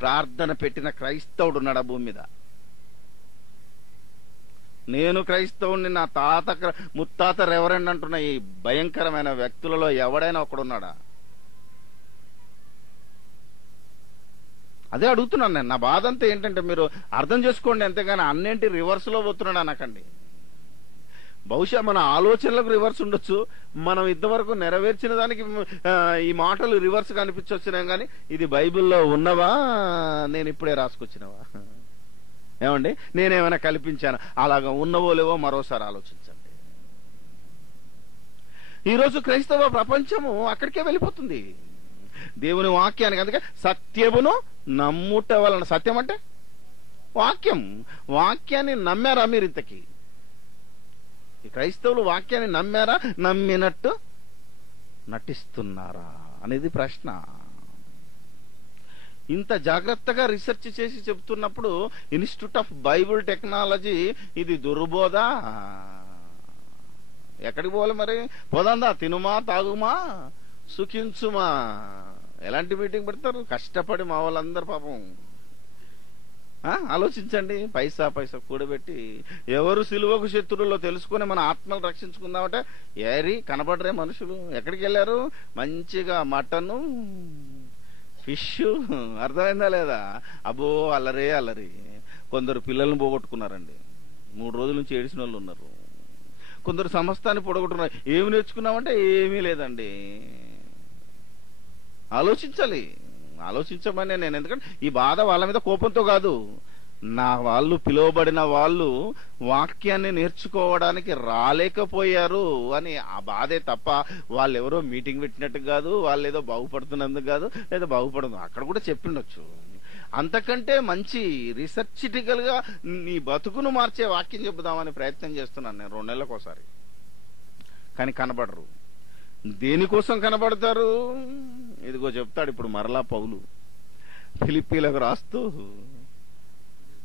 ప్రార్థన పెట్టిన క్రైస్తవుడు ఉన్నాడు భూమి మీద. నేను క్రైస్తవుని, నా తాత ముత్తాత రెవరెండ్ అంటున్న ఈ భయంకరమైన వ్యక్తులలో ఎవడైనా ఒకడున్నాడా? అదే అడుగుతున్నాను నేను. నా బాధ అంతా ఏంటంటే మీరు అర్థం చేసుకోండి, అంతేగాని అన్నింటి రివర్స్ లో పోతున్నాడు అనకండి. బహుశా మన ఆలోచనలకు రివర్స్ ఉండొచ్చు, మనం ఇంతవరకు నెరవేర్చిన దానికి ఈ మాటలు రివర్స్ గా అనిపించొచ్చినా గానీ ఇది బైబిల్లో ఉన్నవా, నేను ఇప్పుడే రాసుకొచ్చినవా? ఏమండి, నేనేమైనా కల్పించాను? అలాగా ఉన్నవో లేవో మరోసారి ఆలోచించండి. ఈరోజు క్రైస్తవ ప్రపంచము అక్కడికే వెళ్ళిపోతుంది, దేవుని వాక్యానికి. అందుకే సత్యమును నమ్ముట వలన. సత్యం అంటే వాక్యం. వాక్యాన్ని నమ్మారా మీరు? ఇంతకీ ఈ క్రైస్తవులు వాక్యాన్ని నమ్మారా? నమ్మినట్టు నటిస్తున్నారా అనేది ప్రశ్న. ఇంత జాగ్రత్తగా రీసెర్చ్ చేసి చెబుతున్నప్పుడు ఇన్స్టిట్యూట్ ఆఫ్ బైబుల్ టెక్నాలజీ ఇది దుర్బోధ. ఎక్కడికి పోవాలి మరి? పోదాందా, తినుమా, తాగుమా, సుఖించుమా. ఎలాంటి మీటింగ్ పెడతారు? కష్టపడి మా వాళ్ళందరూ పాపం ఆలోచించండి. పైసా కూడబెట్టి ఎవరు సిలువకు శత్రువులో తెలుసుకుని మన ఆత్మలు రక్షించుకుందామంటే ఏరి కనబడరే మనుషులు. ఎక్కడికి వెళ్ళారు? మంచిగా మటను, ఫిష్. అర్థమైందా లేదా? అబ్బో అల్లరే అల్లరి. కొందరు పిల్లల్ని పోగొట్టుకున్నారండి, 3 రోజుల నుంచి ఏడిసిన వాళ్ళు ఉన్నారు. కొందరు సమస్తాన్ని పొడగొట్టుకున్నారు. ఏమి నేర్చుకున్నామంటే ఏమీ లేదండి. ఆలోచించమని నేను. ఎందుకంటే ఈ బాధ వాళ్ళ మీద కోపంతో కాదు, నా వాళ్ళు పిలువబడిన వాళ్ళు వాక్యాన్ని నేర్చుకోవడానికి రాలేకపోయారు అని ఆ బాధే తప్ప వాళ్ళు ఎవరో మీటింగ్ పెట్టినట్టు కాదు, వాళ్ళు ఏదో బాగుపడుతున్నందుకు కాదు, లేదా బాగుపడదు. అక్కడ కూడా చెప్పిండొచ్చు. అంతకంటే మంచి రీసెర్చిటికల్ గా నీ బతుకును మార్చే వాక్యం చెబుదామని ప్రయత్నం చేస్తున్నాను నేను 2 నెలలకు ఒకసారి. కానీ కనబడరు. దేనికోసం కనబడతారు? ఇదిగో చెప్తాడు ఇప్పుడు మరలా పౌలు ఫిలిప్పీలకు రాస్తూ.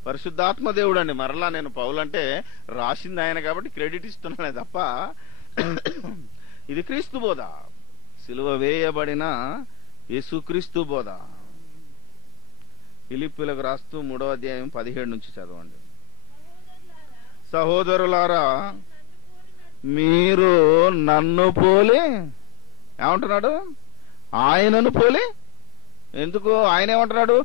పరిశుద్ధాత్మ దేవుడు అండి. మరలా నేను పౌలు అంటే రాసింది ఆయన కాబట్టి క్రెడిట్ ఇస్తున్నానే తప్ప ఇది క్రీస్తు బోధ, సిలువ వేయబడిన యేసుక్రీస్తు బోధ. ఫిలిప్పీలకు రాస్తూ 3వ అధ్యాయం 17 నుంచి చదవండి. సహోదరులారా, మీరు నన్ను పోలి, ఏమంటున్నాడు? ఆయనను పోలి. ఎందుకు? ఆయన ఏమంటున్నాడు?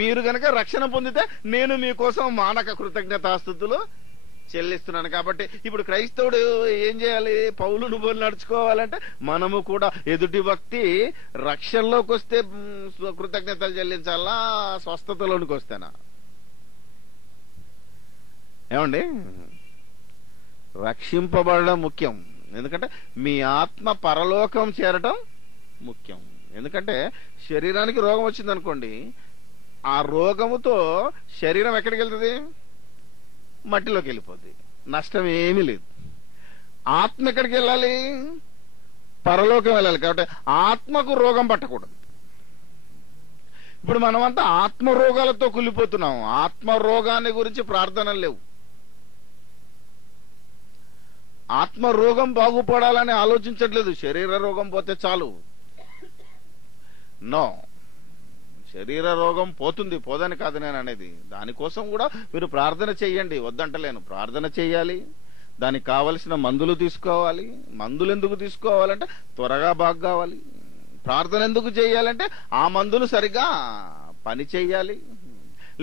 మీరు గనక రక్షణ పొందితే నేను మీకోసం మానక కృతజ్ఞతాస్తుతులు చెల్లిస్తున్నాను. కాబట్టి ఇప్పుడు క్రైస్తవుడు ఏం చేయాలి? పౌలును పోలి నడుచుకోవాలంటే మనము కూడా ఎదుటి వ్యక్తి రక్షణలోకి వస్తే కృతజ్ఞతలు చెల్లించాలా, స్వస్థతలోనికి వస్తేనా? ఏమండి? రక్షింపబడడం ముఖ్యం. ఎందుకంటే మీ ఆత్మ పరలోకం చేరటం ముఖ్యం. ఎందుకంటే శరీరానికి రోగం వచ్చింది అనుకోండి, ఆ రోగముతో శరీరం ఎక్కడికి వెళ్తుంది? మట్టిలోకి వెళ్ళిపోద్ది. నష్టం ఏమీ లేదు. ఆత్మ ఎక్కడికి వెళ్ళాలి? పరలోకం వెళ్ళాలి. కాబట్టి ఆత్మకు రోగం పట్టకూడదు. ఇప్పుడు మనమంతా ఆత్మ రోగాలతో కులిపోతున్నాం. ఆత్మ రోగాన్ని గురించి ప్రార్థనలు లేవు. ఆత్మ రోగం బాగుపడాలని ఆలోచించట్లేదు. శరీర రోగం పోతే చాలు. నో, శరీర రోగం పోతుంది, పోదని కాదు నేను అనేది. దానికోసం కూడా మీరు ప్రార్థన చెయ్యండి, వద్దంటలేను. ప్రార్థన చెయ్యాలి, దానికి కావలసిన మందులు తీసుకోవాలి. మందులు ఎందుకు తీసుకోవాలంటే త్వరగా బాగు కావాలి. ప్రార్థన ఎందుకు చేయాలంటే ఆ మందులు సరిగా పని చెయ్యాలి.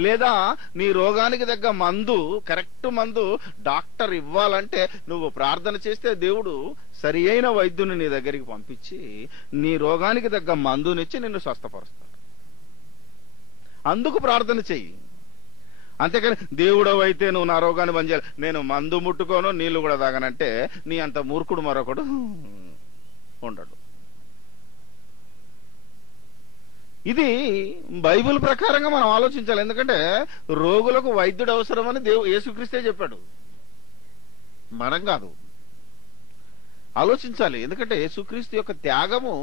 లేదా నీ రోగానికి తగ్గ మందు, కరెక్ట్ మందు డాక్టర్ ఇవ్వాలంటే నువ్వు ప్రార్థన చేస్తే దేవుడు సరి అయిన వైద్యుని నీ దగ్గరికి పంపించి నీ రోగానికి తగ్గ మందునిచ్చి నిన్ను స్వస్థపరుస్తాడు. అందుకు ప్రార్థన చెయ్యి. అంతేకాని దేవుడవు అయితే నువ్వు నా రోగాన్ని బంద్ చేయాలి, నేను మందు ముట్టుకోను, నీళ్లు కూడా తాగనంటే నీ అంత మూర్ఖుడు మరొకడు ఉండడు. ఇది బైబిల్ ప్రకారంగా మనం ఆలోచించాలి. ఎందుకంటే రోగులకు వైద్యుడు అవసరమని యేసుక్రీస్తే చెప్పాడు, మనం కాదు. ఆలోచించాలి. ఎందుకంటే యేసుక్రీస్తు యొక్క త్యాగము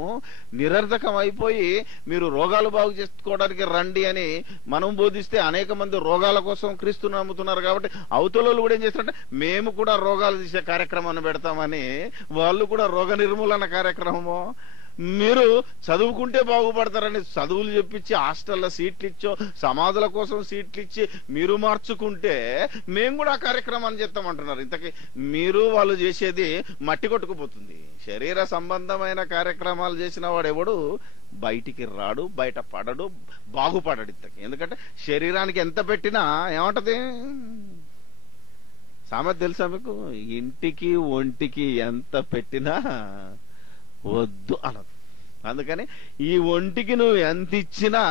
నిరర్ధకం అయిపోయి మీరు రోగాలు బాగు చేసుకోవడానికి రండి అని మనం బోధిస్తే అనేక మంది రోగాల కోసం క్రీస్తుని నమ్ముతున్నారు. కాబట్టి అవతలోళ్ళు కూడా ఏం చేస్తారంటే మేము కూడా రోగాలు తీసే కార్యక్రమాన్ని పెడతామని వాళ్ళు కూడా రోగ నిర్మూలన కార్యక్రమము. మీరు చదువుకుంటే బాగుపడతారని చదువులు చెప్పించి హాస్టల్లో సీట్లు ఇచ్చో సమాధుల కోసం సీట్లు ఇచ్చి మీరు మార్చుకుంటే మేము కూడా ఆ కార్యక్రమాన్ని చేస్తామంటున్నారు. ఇంతకీ మీరు వాళ్ళు చేసేది మట్టి కొట్టుకుపోతుంది. శరీర సంబంధమైన కార్యక్రమాలు చేసిన వాడు ఎవడు బయటికి రాడు, బయట పడడు, బాగుపడడు. ఇంతకీ ఎందుకంటే శరీరానికి ఎంత పెట్టినా ఏమంటది? సామెత తెలుసా మీకు? ఇంటికి ఒంటికి ఎంత పెట్టినా వద్దు అనదు. అందుకని ఈ ఒంటికి నువ్వు ఎంత ఇచ్చినా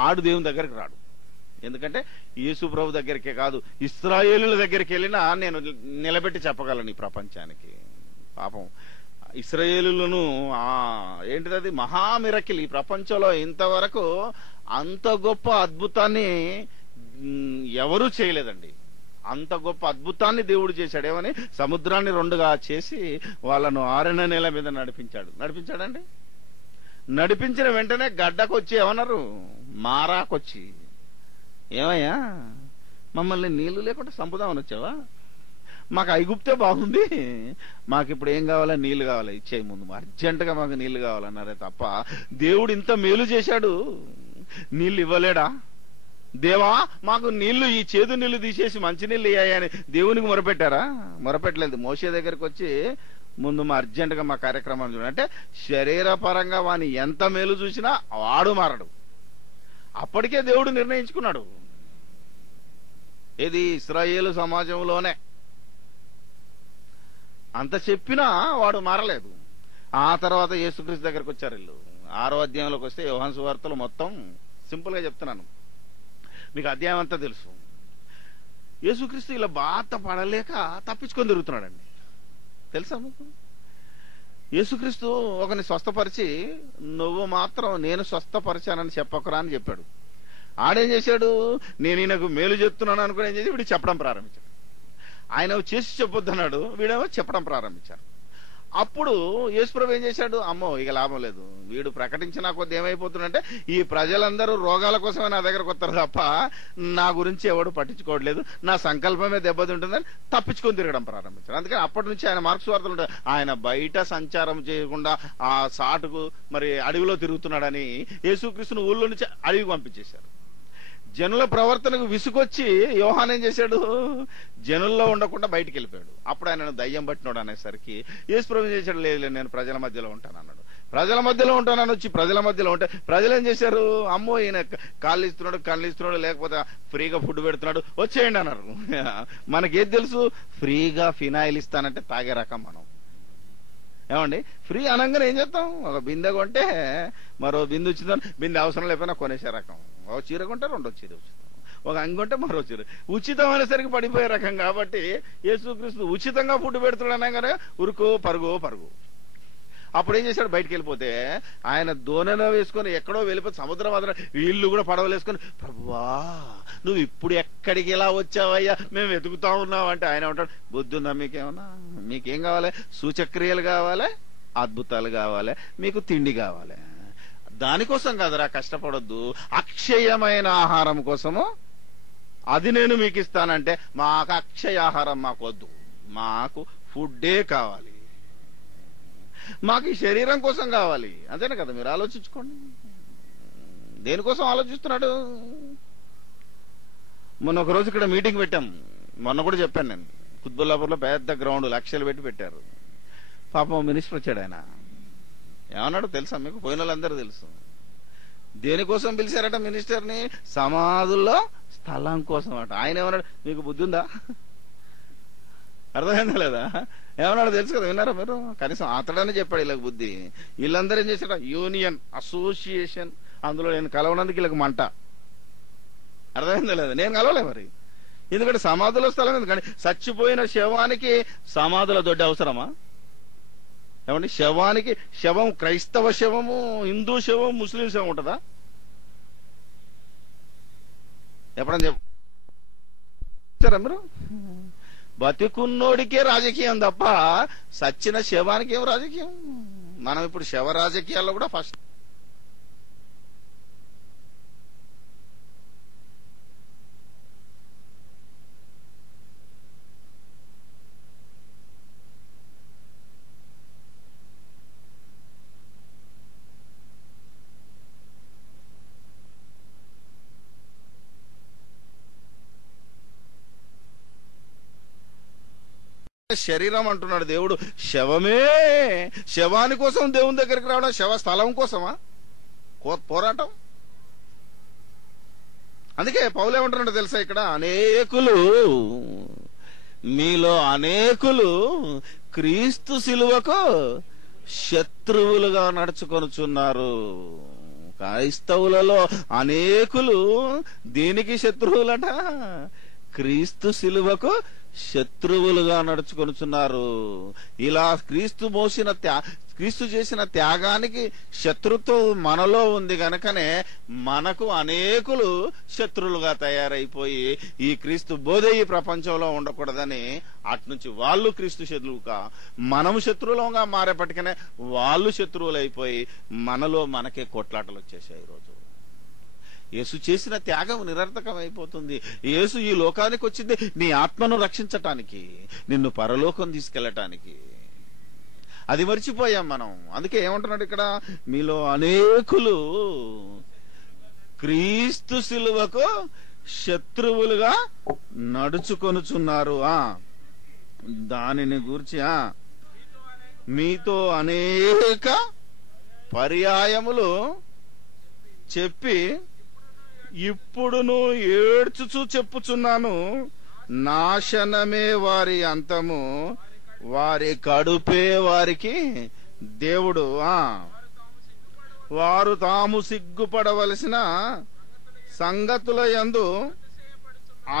ఆడు దేవుని దగ్గరికి రాడు. ఎందుకంటే యేసు ప్రభు దగ్గరికే కాదు, ఇశ్రాయేలుల దగ్గరికి వెళ్ళినా నేను నిలబెట్టి చెప్పగలను ఈ ప్రపంచానికి. పాపం ఇశ్రాయేలులను ఏంటిది మహామిరకిల్. ఈ ప్రపంచంలో ఇంతవరకు అంత గొప్ప అద్భుతాన్ని ఎవరూ చేయలేదండి. అంత గొప్ప అద్భుతాన్ని దేవుడు చేశాడు. ఏమని? సముద్రాన్ని రెండుగా చేసి వాళ్ళను 6 నెలల మీద నడిపించాడండి. నడిపించిన వెంటనే గడ్డకొచ్చి ఏమన్నారు? మారాకొచ్చి, ఏమయ్యా మమ్మల్ని నీళ్లు లేకుండా చంపుదామని వచ్చావా? మాకు ఐగుప్తే బాగుంది, మాకు ఇప్పుడు ఏం కావాలా? నీళ్లు కావాలి, ఇచ్చేయి ముందు, అర్జెంటుగా మాకు నీళ్లు కావాలన్నారే తప్ప దేవుడు ఇంత మేలు చేశాడు, నీళ్లు ఇవ్వలేడా? దేవా మాకు నీళ్లు, ఈ చేదు నీళ్లు తీసేసి మంచినీళ్ళు ఇయ్యాయని దేవునికి మొరపెట్టారా? మొరపెట్టలేదు. మోషే దగ్గరికి వచ్చి ముందు మా అర్జెంటుగా మా కార్యక్రమాన్ని చూడండి అంటే శరీరపరంగా వాని ఎంత మేలు చూసినా వాడు మారడు. అప్పటికే దేవుడు నిర్ణయించుకున్నాడు. ఇది ఇశ్రాయేలు సమాజంలోనే అంత చెప్పినా వాడు మారలేదు. ఆ తర్వాత యేసుక్రీస్తు దగ్గరకు వచ్చారు వీళ్ళు. 6వ అధ్యాయంలోకి వస్తే యోహాను సువార్తలు మొత్తం సింపుల్ గా చెప్తున్నాను, మీకు అధ్యాయం అంతా తెలుసు. యేసుక్రీస్తు ఇలా బాధ పడలేక తప్పించుకొని తిరుగుతున్నాడండి. తెలుసా మీకు? యేసుక్రీస్తు ఒకరిని స్వస్థపరిచి నువ్వు మాత్రం నేను స్వస్థపరిచానని చెప్పకురా అని చెప్పాడు. ఆడేం చేశాడు? నేను ఈయనకు మేలు చెప్తున్నాను అనుకుని ఏం చేసి వీడు చెప్పడం ప్రారంభించాడు. ఆయన చేసి చెప్పొద్దన్నాడు, వీడేమో చెప్పడం ప్రారంభించారు. అప్పుడు యేసుప్రభు ఏం చేశాడు, అమ్మో ఇక లాభం లేదు, వీడు ప్రకటించిన కొద్ది ఏమైపోతుందంటే ఈ ప్రజలందరూ రోగాల కోసమే నా దగ్గరకు వస్తారు తప్ప నా గురించి ఎవడు పట్టించుకోవట్లేదు, నా సంకల్పమే దెబ్బతింటుందని తప్పించుకొని తిరగడం ప్రారంభించాడు. అందుకని అప్పటి నుంచి ఆయన మార్క్స్ వార్తలు ఉంటాయి, ఆయన బయట సంచారం చేయకుండా ఆ సాటుకు మరి అడవిలో తిరుగుతున్నాడని యేసుక్రీస్తును ఊళ్ళో నుంచి అడవికి పంపించేశారు. జనుల ప్రవర్తనకు విసుకొచ్చి యోహాన్ ఏం చేశాడు, జనుల్లో ఉండకుండా బయటికి వెళ్ళిపోయాడు. అప్పుడు ఆయన దయ్యం పట్టినోడు అనేసరికి యేసుప్రభు చేశాడు, లేదు నేను ప్రజల మధ్యలో ఉంటాను అన్నాడు. ప్రజల మధ్యలో ఉంటానని వచ్చి ప్రజల మధ్యలో ఉంటే ప్రజలు ఏం చేశారు, అమ్మో ఈయన కాళ్ళు ఇస్తున్నాడు లేకపోతే ఫ్రీగా ఫుడ్ పెడుతున్నాడు వచ్చేయండి అన్నారు. మనకేది తెలుసు, ఫ్రీగా ఫినాయిల్ ఇస్తానంటే తాగే రకం మనం. ఏమండి, ఫ్రీ అనగానే ఏం చేస్తాం, ఒక బిందె కొంటే మరో బిందె వచ్చిందని బిందె అవసరం లేకపోయినా కొనేసే రకం. ఒక చీర కొంటే రెండో చీర ఉచితం, ఒక అంగి కొంటే మరో చీర ఉచితం అనేసరికి పడిపోయే రకం. కాబట్టి యేసుక్రీస్తు ఉచితంగా ఫుడ్ పెడుతున్నాడు అనగానే ఉరుకో పరుగో పరుగు. అప్పుడు ఏం చేశాడు, బయటికి వెళ్ళిపోతే ఆయన దోణలో వేసుకొని ఎక్కడో వెళ్ళిపోతే సముద్రం మాత్రం వీళ్ళు కూడా పడవలు వేసుకొని, ప్రభువా నువ్వు ఇప్పుడు ఎక్కడికి ఇలా వచ్చావయ్యా, మేము వెతుకుతా ఉన్నాం అంటే ఆయన ఉంటాడు, బుద్ధుందా మీకేమన్నా, మీకేం కావాలి, సూచక్రియలు కావాలి, అద్భుతాలు కావాలి, మీకు తిండి కావాలి, దానికోసం కాదురా కష్టపడొద్దు, అక్షయమైన ఆహారం కోసము అది నేను మీకు ఇస్తానంటే మాకు అక్షయ ఆహారం మాకు వద్దు, మాకు ఫుడ్డే కావాలి, మాకు ఈ శరీరం కోసం కావాలి. అంతేనా కదా, మీరు ఆలోచించుకోండి, దేనికోసం ఆలోచిస్తున్నాడు. మొన్న ఒక రోజు ఇక్కడ మీటింగ్ పెట్టాం, మొన్న కూడా చెప్పాను నేను, కుత్బుల్లాపూర్లో పెద్ద గ్రౌండ్ లక్షలు పెట్టి పెట్టారు. పాపం మినిస్టర్ వచ్చాడు, ఆయన ఏమన్నాడు తెలుసా మీకు, పోయిన వాళ్ళందరూ తెలుసు. దేనికోసం పిలిచారట మినిస్టర్ని, సమాధుల్లో స్థలం కోసం అట. ఆయన ఏమన్నాడు, మీకు బుద్ధి ఉందా, అర్థమైందా లేదా, ఏమన్నాడు తెలుసు కదా, విన్నారా మీరు, కనీసం అతడని చెప్పాడు వీళ్ళకి బుద్ధి. వీళ్ళందరూ ఏం చేశాడు, యూనియన్ అసోసియేషన్, అందులో నేను కలవనందుకు వీళ్ళకి మంట. అర్థమైందా లేదా, నేను కలవలే మరి, ఎందుకంటే సమాధుల స్థలం ఎందుకంటే చచ్చిపోయిన శవానికి సమాధుల దొడ్డి అవసరమా, ఏమండి, శవానికి శవం, క్రైస్తవ శవము, హిందూ శవం, ముస్లిం శవం ఉంటుందా, ఎప్పుడని చెప్పారా మీరు, బతికున్నోడికే రాజకీయం తప్ప సచ్చిన శవానికి ఏం రాజకీయం. మనం ఇప్పుడు శవ రాజకీయాల్లో కూడా ఫస్ట్ శరీరం అంటున్నాడు దేవుడు, శవమే, శవాని కోసం దేవుని దగ్గరికి రావడం, శవ స్థలం కోసమా పోరాటం. అందుకే పౌలు ఏమంటున్నాడు తెలుసా, ఇక్కడ మీలో అనేకులు క్రీస్తు శిలువకు శత్రువులుగా నడుచుకొనుచున్నారు. క్రైస్తవులలో అనేకులు దేనికి శత్రువులట, క్రీస్తు శిలువకు శత్రువులుగా నడుచుకొనుచున్నారు. ఇలా క్రీస్తు చేసిన త్యాగానికి శత్రుత్వం మనలో ఉంది గనకనే మనకు అనేకులు శత్రువులుగా తయారైపోయి ఈ క్రీస్తు బోధ ఈ ప్రపంచంలో ఉండకూడదని అట్నుంచి వాళ్ళు క్రీస్తు శత్రువుగా, మనము శత్రువులుగా మారేపటికనే వాళ్ళు శత్రువులైపోయి మనలో మనకే కొట్లాటలు వచ్చేసాయి. ఈరోజు యేసు చేసిన త్యాగం నిరర్థకమైపోతుంది. యేసు ఈ లోకానికి వచ్చింది నీ ఆత్మను రక్షించటానికి, నిన్ను పరలోకం తీసుకెళ్లటానికి. అది మర్చిపోయాం మనం. అందుకే ఏమంటున్నాడు ఇక్కడ, మీలో అనేకులు క్రీస్తు శిలువకు శత్రువులుగా నడుచుకొనుచున్నారు. దానిని గూర్చి మీతో అనేక పర్యాయములు చెప్పి ఇప్పుడును ఏడ్చుచూ చెప్పుచున్నాను, నాశనమే వారి అంతము, వారి కడుపే వారికి దేవుడు. వారు తాము సిగ్గుపడవలసిన సంగతుల యందు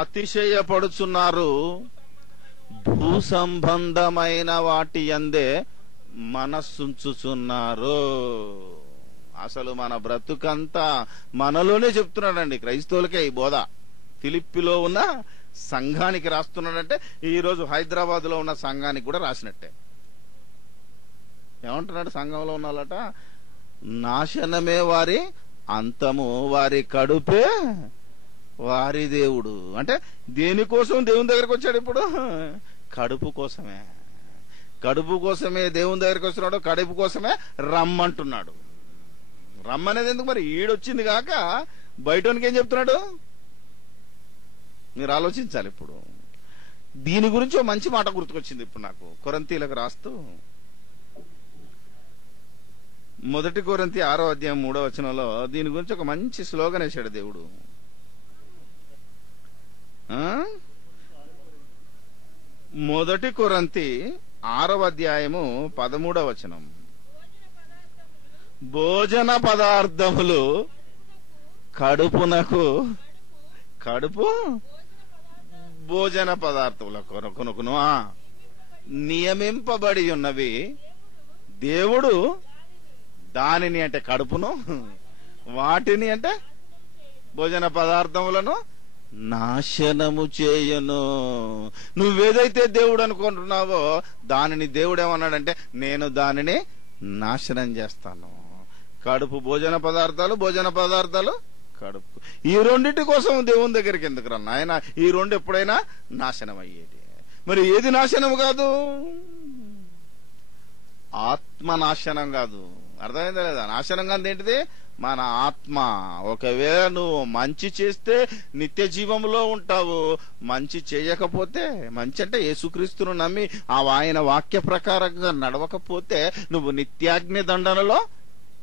అతిశయపడుచున్నారు, భూ సంబంధమైన వాటి యందే మనస్సుంచుచున్నారు. అసలు మన బ్రతుకంతా మనలోనే చెప్తున్నాడండి. క్రైస్తవులకే ఈ బోధ. ఫిలిప్పిలో ఉన్న సంఘానికి రాస్తున్నాడంటే ఈ రోజు హైదరాబాద్ లో ఉన్న సంఘానికి కూడా రాసినట్టే. ఏమంటున్నాడు సంఘంలో ఉన్నాలట, నాశనమే వారి అంతము, వారి కడుపే వారి దేవుడు. అంటే దేనికోసం దేవుని దగ్గరకు వచ్చాడు ఇప్పుడు? కడుపు కోసమే. కడుపు కోసమే దేవుని దగ్గరికి వస్తున్నాడు, కడుపు కోసమే రమ్మంటున్నాడు. రమ్మనేది ఎందుకు మరి? ఈడొచ్చింది కాక బయటోనికి ఏం చెప్తున్నాడు? మీరు ఆలోచించాలి. ఇప్పుడు దీని గురించి ఒక మంచి మాట గుర్తుకొచ్చింది ఇప్పుడు నాకు, కొరింథీయులకు రాస్తూ. 1 కొరింథీ 6వ అధ్యాయం 3వ వచనంలో దీని గురించి ఒక మంచి స్లోగన్ వేశాడు దేవుడు. 1 కొరింథీ 6వ అధ్యాయము 13వ వచనం. భోజన పదార్థములు కడుపునకు, కడుపు భోజన పదార్థముల కొనుకును నియమింపబడి ఉన్నవి, దేవుడు దానిని అంటే కడుపును, వాటిని అంటే భోజన పదార్థములను నాశనము చేయను. నువ్వేదైతే దేవుడు అనుకుంటున్నావో దానిని దేవుడు ఏమన్నాడంటే, నేను దానిని నాశనం చేస్తాను. కడుపు భోజన పదార్థాలు, భోజన పదార్థాలు కడుపు. ఈ రెండింటి కోసం దేవుని దగ్గరికి ఎందుకు రా నాయన? ఈ రెండు ఎప్పుడైనా నాశనం అయ్యేది. మరి ఏది నాశనం కాదు? ఆత్మ నాశనం కాదు. అర్థమైందా లేదా? నాశనం కాదు ఏంటిది? మన ఆత్మ. ఒకవేళ నువ్వు మంచి చేస్తే నిత్య జీవంలో ఉంటావు, మంచి చేయకపోతే, మంచి అంటే యేసుక్రీస్తును నమ్మి ఆయన వాక్య ప్రకారంగా నడవకపోతే నువ్వు నిత్యాగ్ని దండనలో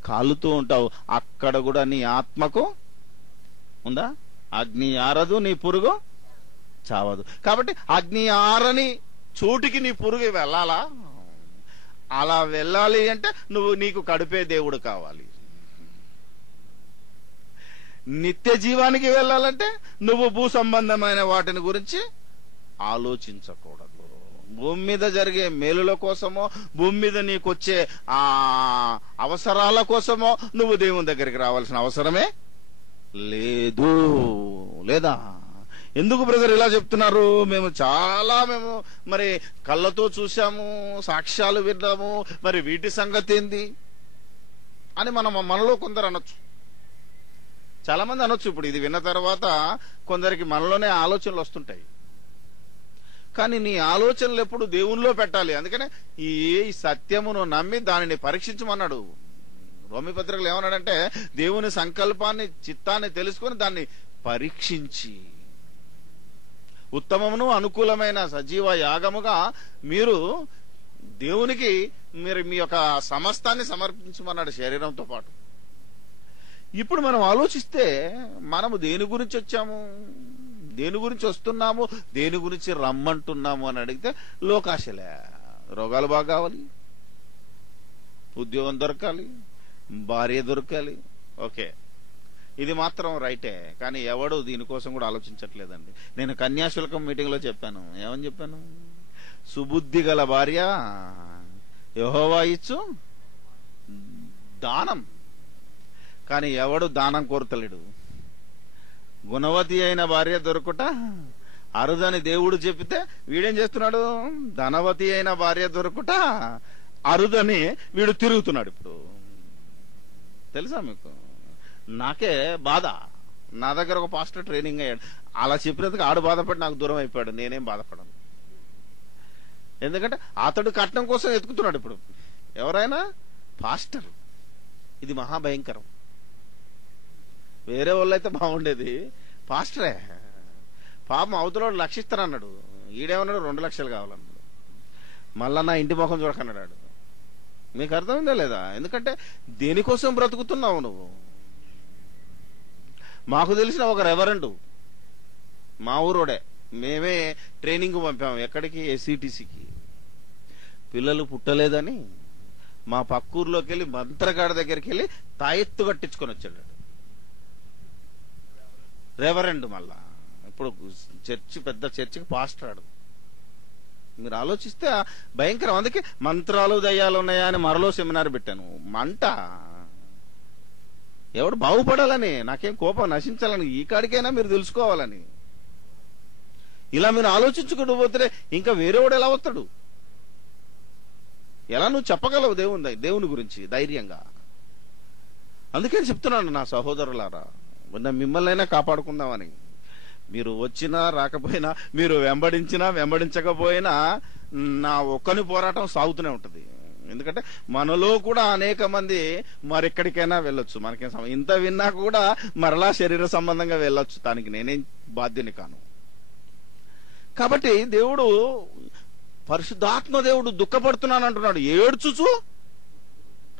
కాలుతూ ఉంటావు. అక్కడ కూడా నీ ఆత్మకు ఉందా? అగ్ని ఆరదు, నీ పురుగు చావదు. కాబట్టి అగ్ని ఆరని చోటికి నీ పురుగు వెళ్ళాలా? అలా వెళ్ళాలి అంటే నీకు కడుపే దేవుడు కావాలి. నిత్య జీవానికి వెళ్ళాలంటే నువ్వు భూ సంబంధమైన వాటిని గురించి ఆలోచించకూడదు. భూమి మీద జరిగే మేలుల కోసమో, భూమి మీద నీకొచ్చే ఆ అవసరాల కోసమో నువ్వు దేవుని దగ్గరికి రావాల్సిన అవసరమే లేదు. లేదా? ఎందుకు బ్రదర్ ఇలా చెప్తున్నారు? మేము మరి కళ్ళతో చూశాము, సాక్ష్యాలు విన్నాము, మరి వీటి సంగతి ఏంది అని మనలో కొందరు అనొచ్చు. చాలా మంది అనొచ్చు. ఇప్పుడు ఇది విన్న తర్వాత కొందరికి మనలోనే ఆలోచనలు వస్తుంటాయి. కానీ నీ ఆలోచనలు ఎప్పుడు దేవునిలో పెట్టాలి. అందుకనే ఈ సత్యమును నమ్మి దానిని పరీక్షించమన్నాడు. రోమీ పత్రికలు ఏమన్నాడంటే, దేవుని సంకల్పాన్ని, చిత్తాన్ని తెలుసుకొని దాన్ని పరీక్షించి ఉత్తమమును అనుకూలమైన సజీవ యాగముగా మీరు దేవునికి మీ యొక్క సమస్తాన్ని సమర్పించమన్నాడు, శరీరంతో పాటు. ఇప్పుడు మనం ఆలోచిస్తే మనము దేని గురించి వచ్చాము, దేని గురించి వస్తున్నాము, దేని గురించి రమ్మంటున్నాము అని అడిగితే లోకాశలే. రోగాలు బాగా కావాలి, ఉద్యోగం దొరకాలి, భార్య దొరకాలి. ఓకే, ఇది మాత్రం రైటే. కానీ ఎవడు దీనికోసం కూడా ఆలోచించట్లేదండి. నేను కన్యాశుల్కం మీటింగ్ లో చెప్పాను. ఏమని చెప్పాను? సుబుద్ధి గల భార్య యెహోవా ఇచ్చు దానం. కానీ ఎవడు దానం కోరతలేడు. గుణవతి అయిన భార్య దొరుకుట అరుదని దేవుడు చెప్పితే వీడేం చేస్తున్నాడు? ధనవతి అయిన భార్య దొరుకుట అరుదని వీడు తిరుగుతున్నాడు. ఇప్పుడు తెలుసా మీకు? నాకే బాధ. నా దగ్గర ఒక పాస్టర్ ట్రైనింగ్ అయ్యాడు. అలా చెప్పినందుకు ఆడు బాధపడి నాకు దూరం అయిపోయాడు. నేనేం బాధపడను. ఎందుకంటే అతడు కట్నం కోసం ఎత్తుకుతున్నాడు. ఇప్పుడు ఎవరైనా పాస్టర్, ఇది మహాభయంకరం. వేరే వాళ్ళు అయితే బాగుండేది, పాస్టరే పాపం అవతలోడు లక్షిస్తానన్నాడు. ఈడేమన్నాడు? 2 లక్షలు కావాలన్నాడు. మళ్ళా నా ఇంటి ముఖం చూడకన్నాడు. మీకు అర్థమైందా లేదా? ఎందుకంటే దేనికోసం బ్రతుకుతున్నావు నువ్వు? మాకు తెలిసిన ఒక రెవరెండు మా ఊరోడే, మేమే ట్రైనింగ్ పంపాము. ఎక్కడికి? ఎస్సిటిసికి. పిల్లలు పుట్టలేదని మా పక్కూర్లోకి వెళ్ళి మంత్రగాడి దగ్గరికి వెళ్ళి తాయెత్తు కట్టించుకొని వచ్చాడు రెవరెండ్. మళ్ళా ఇప్పుడు పెద్ద చర్చికి పాస్టర్ ఆడు. మీరు ఆలోచిస్తే భయంకరం. అందుకే మంత్రాలు దయ్యాలు ఉన్నాయా అని మరలో సెమినార్ పెట్టాను. మంట. ఎవడు బాగుపడాలని, నాకేం కోపం నశించాలని, ఈ కాడికైనా మీరు తెలుసుకోవాలని. ఇలా మీరు ఆలోచించుకుంటూ పోతే ఇంకా వేరేవాడు ఎలా వస్తాడు? ఎలా నువ్వు చెప్పగలవు దేవుని గురించి ధైర్యంగా? అందుకని చెప్తున్నాను నా సహోదరులారా, మిమ్మల్నైనా కాపాడుకుందామని. మీరు వచ్చినా రాకపోయినా, మీరు వెంబడించినా వెంబడించకపోయినా నా ఒక్కని పోరాటం సాగుతూనే ఉంటది. ఎందుకంటే మనలో కూడా అనేక మంది మరెక్కడికైనా వెళ్ళొచ్చు. మనకేం ఇంత విన్నా కూడా మరలా శరీర సంబంధంగా వెళ్ళొచ్చు. దానికి నేనేం బాధ్యుని కాను. కాబట్టి దేవుడు, పరిశుద్ధాత్మ దేవుడు దుఃఖపడుతున్నాను అంటున్నాడు. ఏడ్చుచు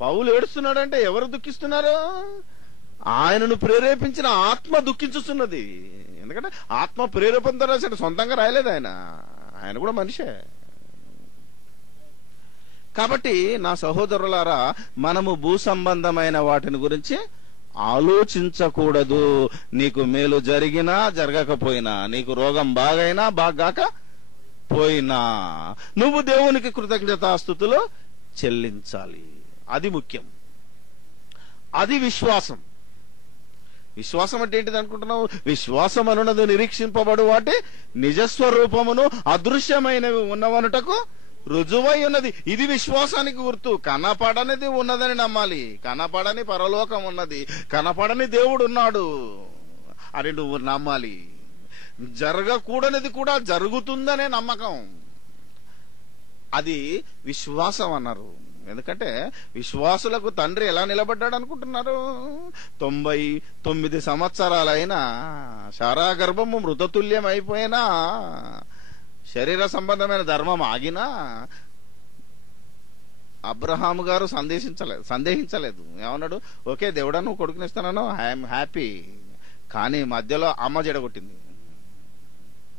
పౌలు ఏడుస్తున్నాడంటే ఎవరు దుఃఖిస్తున్నారు? ఆయనను ప్రేరేపించిన ఆత్మ దుఃఖించుతున్నది. ఎందుకంటే ఆత్మ ప్రేరేపణతో రాశాడు, సొంతంగా రాయలేదు ఆయన కూడా మనిషే. కాబట్టి నా సహోదరులారా, మనము భూ సంబంధమైన వాటిని గురించి ఆలోచించకూడదు. నీకు మేలు జరిగినా జరగకపోయినా, నీకు రోగం బాగైనా బాగాక పోయినా, నువ్వు దేవునికి కృతజ్ఞతాస్తుతులు చెల్లించాలి. అది ముఖ్యం. అది విశ్వాసం. విశ్వాసం అంటే ఏంటిది అనుకుంటున్నావు? విశ్వాసం అనున్నది నిరీక్షింపబడు వాటి నిజస్వరూపమును అదృశ్యమైనవి ఉన్నవనుటకు రుజువై ఉన్నది. ఇది విశ్వాసానికి గుర్తు. కనపడనిది ఉన్నదని నమ్మాలి. కనపడని పరలోకం ఉన్నది, కనపడని దేవుడు ఉన్నాడు అని నువ్వు నమ్మాలి. జరగకూడనిది కూడా జరుగుతుందనే నమ్మకం, అది విశ్వాసం అన్నారు. ఎందుకంటే విశ్వాసులకు తండ్రి ఎలా నిలబడ్డాడు అనుకుంటున్నారు? 99 సంవత్సరాలైనా, శారా గర్భము మృతతుల్యం అయిపోయినా, శరీర సంబంధమైన ధర్మం ఆగినా అబ్రహాము గారు సందేహించలేదు. ఏమన్నాడు? ఓకే దేవుడా, నువ్వు కొడుకునిస్తానను, ఐఎమ్ హ్యాపీ. కానీ మధ్యలో అమ్మ జడగొట్టింది.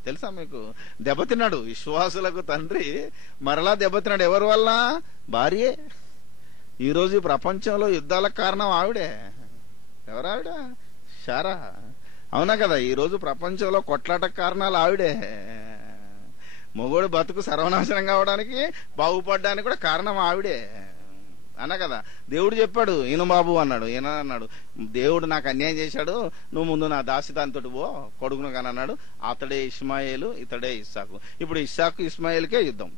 తెలుసా మీకు? దెబ్బతిన్నాడు. విశ్వాసులకు తండ్రి మరలా దెబ్బతిన్నాడు. ఎవరి వల్ల? భార్యే. ఈరోజు ప్రపంచంలో యుద్ధాలకు కారణం ఆవిడే. ఎవరావిడ? శారా. అవునా కదా? ఈరోజు ప్రపంచంలో కొట్లాటకు కారణాలు ఆవిడే. మొగోడు బతుకు సర్వనాశనం కావడానికి, బాగుపడడానికి కూడా కారణం ఆవిడే. అన్నా కదా? దేవుడు చెప్పాడు, ఈయన బాబు అన్నాడు. ఈయన అన్నాడు, దేవుడు నాకు అన్యాయం చేశాడు, నువ్వు ముందు నా దాసిదానితో పో, కొడుకును కానీ అన్నాడు. అతడే ఇష్మాయేలు, ఇతడే ఇస్సాకు. ఇప్పుడు ఇస్సాకు ఇస్మాయిల్కే యుద్ధం.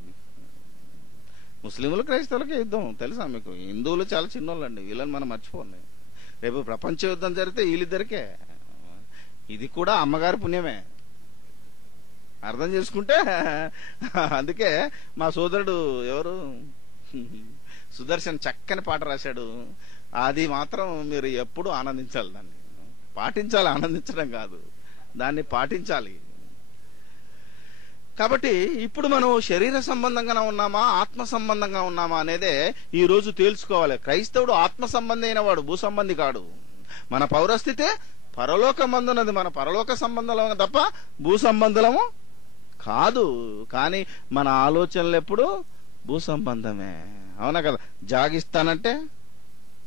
ముస్లింలు క్రైస్తవులకే యుద్ధం. తెలుసా మీకు? హిందువులు చాలా చిన్నోళ్ళండి, వీళ్ళని మనం మర్చిపోండి. రేపు ప్రపంచ యుద్ధం జరిగితే వీళ్ళిద్దరికే. ఇది కూడా అమ్మగారి పుణ్యమే, అర్థం చేసుకుంటే. అందుకే మా సోదరుడు ఎవరు సుదర్శన్ చక్కని పాట రాశాడు. అది మాత్రం మీరు ఎప్పుడు ఆనందించాలి, దాన్ని పాటించాలి. ఆనందించడం కాదు, దాన్ని పాటించాలి. కాబట్టి ఇప్పుడు మనం శరీర సంబంధంగా ఉన్నామా, ఆత్మ సంబంధంగా ఉన్నామా అనేదే ఈ రోజు తేల్చుకోవాలి. క్రైస్తవుడు ఆత్మ సంబంధి అయిన వాడు, భూ సంబంధి కాడు. మన పౌరస్థితే పరలోకమందున్నది. మన పరలోక సంబంధం తప్ప భూ సంబంధులము కాదు. కానీ మన ఆలోచనలు ఎప్పుడు భూ సంబంధమే. అవునా కదా? జాగిస్తానంటే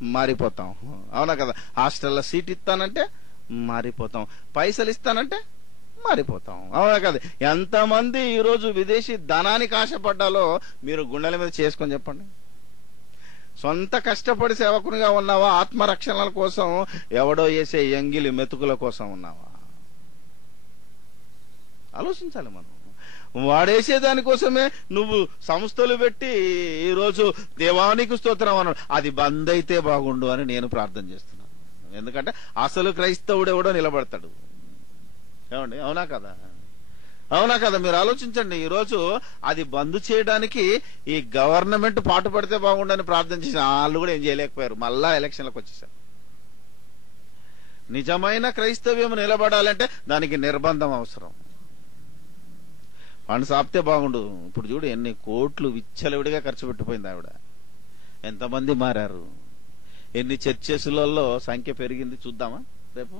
మారిపోతాం. అవునా కదా? హాస్టల్లో సీట్ ఇస్తానంటే మారిపోతాం. పైసలు ఇస్తానంటే మారిపోతాం. అవునా కదా? ఎంతమంది ఈరోజు విదేశీ ధనానికి ఆశపడ్డాలో మీరు గుండెల మీద చేసుకొని చెప్పండి. సొంత కష్టపడి సేవకునిగా ఉన్నావా? ఆత్మరక్షణల కోసం ఎవడో వేసే ఎంగిలి మెతుకుల కోసం ఉన్నావా? ఆలోచించాలి మనం. వాడేసే దానికోసమే నువ్వు సంస్థలు పెట్టి ఈరోజు దేవానికి స్తోత్రం అన్నాడు. అది బంద్ అయితే బాగుండు అని నేను ప్రార్థన చేస్తున్నాను. ఎందుకంటే అసలు క్రైస్తవుడు ఎవడో నిలబడతాడు. ఏమండి? అవునా కదా? అవునా కదా? మీరు ఆలోచించండి. ఈరోజు అది బంద్ చేయడానికి ఈ గవర్నమెంట్ పాటుపడితే బాగుండని ప్రార్థన చేసిన వాళ్ళు కూడా ఏం చేయలేకపోయారు. మళ్ళా ఎలక్షన్లకు వచ్చేసారు. నిజమైన క్రైస్తవ్యం నిలబడాలంటే దానికి నిర్బంధం అవసరం. ఫండ్స్ ఆపితే బాగుండు. ఇప్పుడు చూడు ఎన్ని కోట్లు విచ్చలవిడిగా ఖర్చు పెట్టిపోయింది ఆవిడ. ఎంతమంది మారారు, ఎన్ని చర్చెస్లలో సంఖ్య పెరిగింది చూద్దామా రేపు.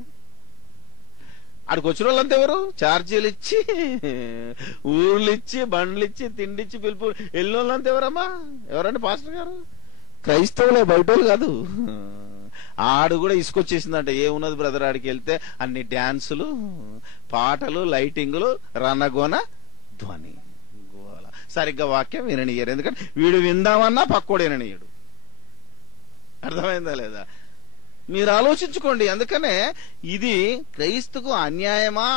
అక్కడికి వచ్చిన వాళ్ళంతా ఎవరు? ఛార్జీలు ఇచ్చి, ఊర్లు ఇచ్చి, బండ్లు ఇచ్చి, తిండి ఇచ్చి పిలుపు వెళ్ళిన వాళ్ళంతా ఎవరమ్మా? ఎవరండి? పాస్టర్ గారు. క్రైస్తవులే, బయటోళ్ళు కాదు. ఆడు కూడా ఇసుకొచ్చేసిందంటే ఏమున్నది బ్రదర్, ఆడికి వెళ్తే అన్ని డ్యాన్సులు, పాటలు, లైటింగులు, రన్నగోన ధ్వని, గోల. సరిగ్గా వాక్యం విననీయరు. ఎందుకంటే వీడు విందామన్నా పక్కోడు విననీయుడు. అర్థమైందా లేదా? మీరు ఆలోచించుకోండి. అందుకనే ఇది క్రైస్తుకు అన్యాయమా,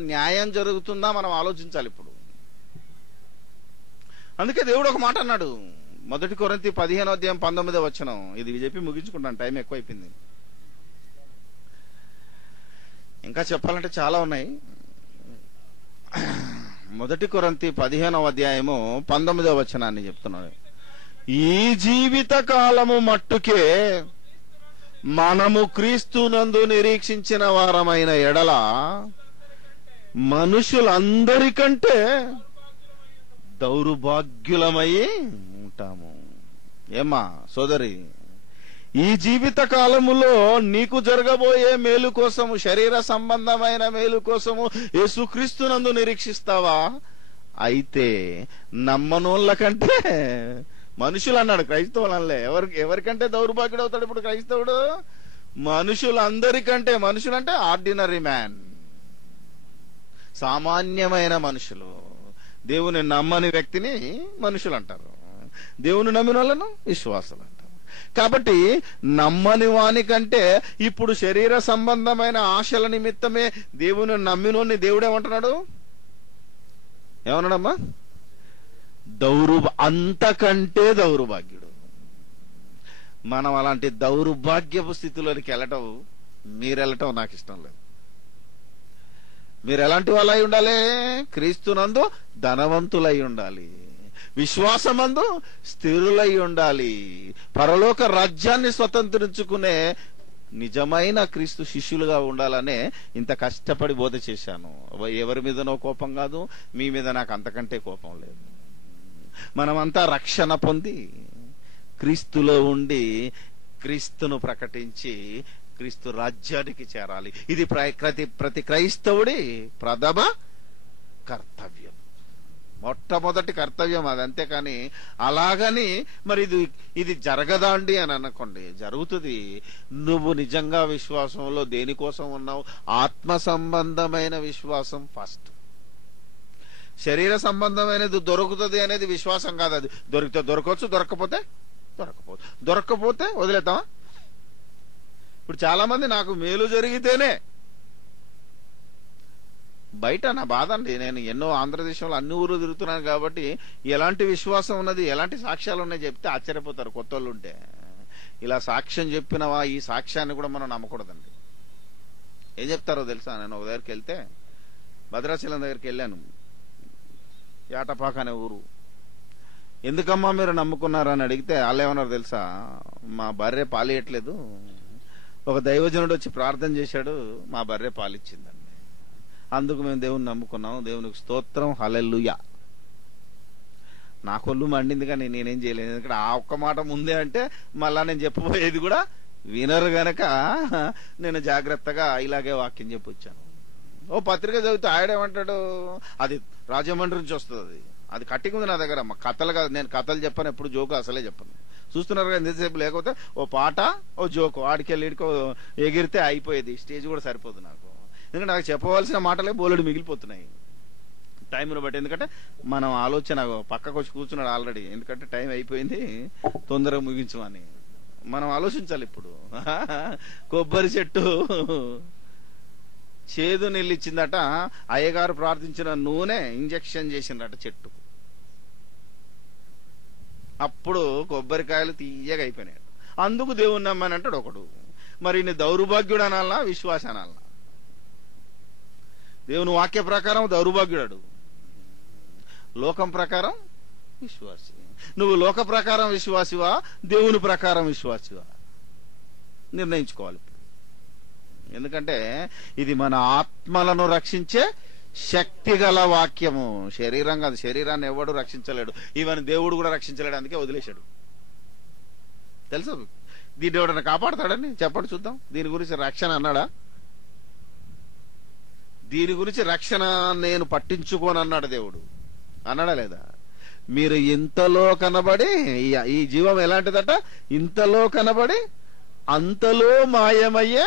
న్యాయం జరుగుతుందా మనం ఆలోచించాలి ఇప్పుడు. అందుకే దేవుడు ఒక మాట అన్నాడు. మొదటి కొరింథీ 15:19 ఇది చెప్పి ముగించుకుంటాను, టైం ఎక్కువైపోయింది. ఇంకా చెప్పాలంటే చాలా ఉన్నాయి. మొదటి కొరింథీ 15:19 చెప్తున్నాడు. ఈ జీవిత కాలము మట్టుకే మనము క్రీస్తునందు నిరీక్షించిన వారమైన ఎడల మనుషులందరికంటే దౌర్భాగ్యులమై ఉంటాము. ఏమ్మా సోదరి, ఈ జీవిత కాలములో నీకు జరగబోయే మేలు కోసము, శరీర సంబంధమైన మేలు కోసము యేసుక్రీస్తునందు నిరీక్షిస్తావా? అయితే నమ్మనోళ్ళ కంటే, మనుషులు అన్నాడు, క్రైస్తవులు అనలే. ఎవరికంటే దౌర్భాగ్యుడు అవుతాడు ఇప్పుడు క్రైస్తవుడు? మనుషులందరికంటే. మనుషులంటే ఆర్డినరీ మ్యాన్, సామాన్యమైన మనుషులు. దేవుని నమ్మని వ్యక్తిని మనుషులు అంటారు, దేవుని నమ్మిన వాళ్ళను విశ్వాసులు అంటారు. కాబట్టి నమ్మని వానికంటే ఇప్పుడు శరీర సంబంధమైన ఆశల నిమిత్తమే దేవుని నమ్మినోని దేవుడేమంటున్నాడు? ఏమన్నాడమ్మా? అంతకంటే దౌర్భాగ్యుడు. మనం అలాంటి దౌర్భాగ్యపు స్థితిలోనికి మీరెళ్ళటం నాకు ఇష్టం లేదు. మీరు ఎలాంటి వాళ్ళై ఉండాలి? క్రీస్తునందు ధనవంతులై ఉండాలి, విశ్వాసమందు స్థిరులై ఉండాలి, పరలోక రాజ్యాన్ని స్వతంత్రించుకునే నిజమైన క్రీస్తు శిష్యులుగా ఉండాలనే ఇంత కష్టపడి బోధ చేశాను. ఎవరి మీదనో కోపం కాదు, మీ మీద నాకు అంతకంటే కోపం లేదు. మనమంతా రక్షణ పొంది క్రీస్తులో ఉండి క్రీస్తును ప్రకటించి క్రీస్తు రాజ్యానికి చేరాలి. ఇది ప్రతి క్రైస్తవుడి ప్రథమ కర్తవ్యం, మొట్టమొదటి కర్తవ్యం అది. అంతేకాని అలాగని మరి ఇది జరగదా అండి అని అనుకోండి, జరుగుతుంది. నువ్వు నిజంగా విశ్వాసంలో దేనికోసం ఉన్నావు? ఆత్మ సంబంధమైన విశ్వాసం ఫస్ట్. శరీర సంబంధమైనది దొరుకుతుంది అనేది విశ్వాసం కాదు. అది దొరికితే దొరకవచ్చు, దొరక్కపోతే వదిలేద్దామా? ఇప్పుడు చాలా మంది నాకు మేలు జరిగితేనే, బయట నా బాధ అండి, నేను ఎన్నో ఆంధ్రదేశంలో అన్ని ఊరు తిరుగుతున్నాను కాబట్టి ఎలాంటి విశ్వాసం ఉన్నది, ఎలాంటి సాక్ష్యాలు ఉన్నాయి చెప్తే ఆశ్చర్యపోతారు కొత్త వాళ్ళు ఉంటే. ఇలా సాక్ష్యం చెప్పినవా, ఈ సాక్ష్యాన్ని కూడా మనం నమ్మకూడదండి. ఏం చెప్తారో తెలుసా? నేను ఒక దగ్గరికి వెళ్తే, భద్రాచలం దగ్గరికి వెళ్ళాను, యాటపాక అనే ఊరు. ఎందుకమ్మా మీరు నమ్ముకున్నారని అడిగితే వాళ్ళు ఏమన్నారు తెలుసా? మా బర్రె పాలియట్లేదు, ఒక దైవజనుడు వచ్చి ప్రార్థన చేశాడు, మా బర్రె పాలిచ్చిందండి, అందుకు మేము దేవుని నమ్ముకున్నాం, దేవునికి స్తోత్రం, హల్లెలూయా. నా కొల్లు మండింది కానీ నేనేం చేయలేదు, ఎందుకంటే ఆ ఒక్క మాట ముందే అంటే మళ్ళా నేను చెప్పబోయేది కూడా వినరు గనక నేను జాగ్రత్తగా ఇలాగే వాక్యం చెప్పొచ్చాను. ఓ పత్రిక చదివితే ఆడేమంటాడు, అది రాజమండ్రి నుంచి వస్తుంది, అది కట్టింగ్ ఉంది నా దగ్గర. కథలు కాదు, నేను కథలు చెప్పాను, ఎప్పుడు జోకు అసలే చెప్పను. చూస్తున్నారు కదా ఎంతసేపు, లేకపోతే ఓ పాట ఓ జోకు ఆడికెళ్ళి ఎగిరితే అయిపోయేది, స్టేజ్ కూడా సరిపోదు నాకు. ఎందుకంటే నాకు చెప్పవలసిన మాటలే బోలెడు మిగిలిపోతున్నాయి టైంను బట్టి. ఎందుకంటే మనం ఆలోచన పక్కకు వచ్చి కూర్చున్నాడు ఆల్రెడీ, ఎందుకంటే టైం అయిపోయింది తొందరగా ముగించమని మనం ఆలోచించాలి. ఇప్పుడు కొబ్బరి చెట్టు చేదు నీళ్ళు ఇచ్చిందట, అయ్యగారు ప్రార్థించిన నూనె ఇంజెక్షన్ చేసిందట చెట్టుకు, అప్పుడు కొబ్బరికాయలు తీయగా అయిపోయినాయి. అందుకు దేవుణ్ణి నమ్మని అంటాడు ఒకడు. మరి నీ దౌర్భాగ్యుడు అనాలనా విశ్వాస అనాలనా? దేవుని వాక్య ప్రకారం దౌర్భాగ్యుడు, లోకం ప్రకారం విశ్వాసి. నువ్వు లోక ప్రకారం విశ్వాసివా, దేవుని ప్రకారం విశ్వాసివా నిర్ణయించుకోవాలి. ఎందుకంటే ఇది మన ఆత్మలను రక్షించే శక్తి గల వాక్యము, శరీరం కాదు. శరీరాన్ని ఎవడు రక్షించలేడు, ఈవెన్ దేవుడు కూడా రక్షించలేడు, అందుకే వదిలేశాడు. తెలుసా? దీన్ని ఎవడన్నా కాపాడతాడని చెప్పండి చూద్దాం. దీని గురించి రక్షణ అన్నాడా? దీని గురించి రక్షణ నేను పట్టించుకోను అన్నాడు దేవుడు, అన్నాడా లేదా? మీరు ఇంతలో కనబడి, ఈ జీవం ఎలాంటిదట, ఇంతలో కనబడి అంతలో మాయమయ్యే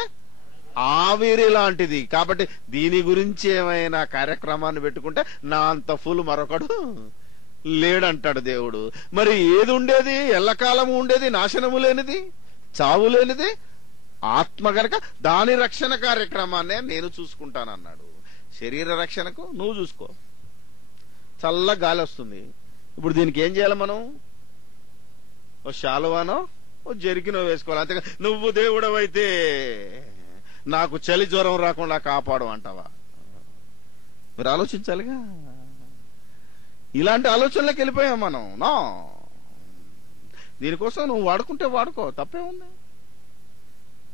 ఆవిరి లాంటిది. కాబట్టి దీని గురించి ఏమైనా కార్యక్రమాన్ని పెట్టుకుంటే నా అంత ఫుల్ మరొకడు లేడంటాడు దేవుడు. మరి ఏది ఉండేది, ఎల్లకాలము ఉండేది, నాశనము లేనిది, చావు లేనిది ఆత్మ గనక దాని రక్షణ కార్యక్రమాన్నే నేను చూసుకుంటానన్నాడు. శరీర రక్షణకు నువ్వు చూసుకో, చల్ల గాలి వస్తుంది. ఇప్పుడు దీనికి ఏం చేయాలి మనం? ఓ శాలువానో ఓ జెరికినో వేసుకోవాలి. అంతేగా నువ్వు దేవుడవైతే నాకు చలి జ్వరం రాకుండా కాపాడు అంటావా? మీరు ఆలోచించాలిగా. ఇలాంటి ఆలోచనలకు వెళ్ళిపోయాం మనం. నో, దీనికోసం నువ్వు వాడుకుంటే వాడుకో, తప్పే ఉంది.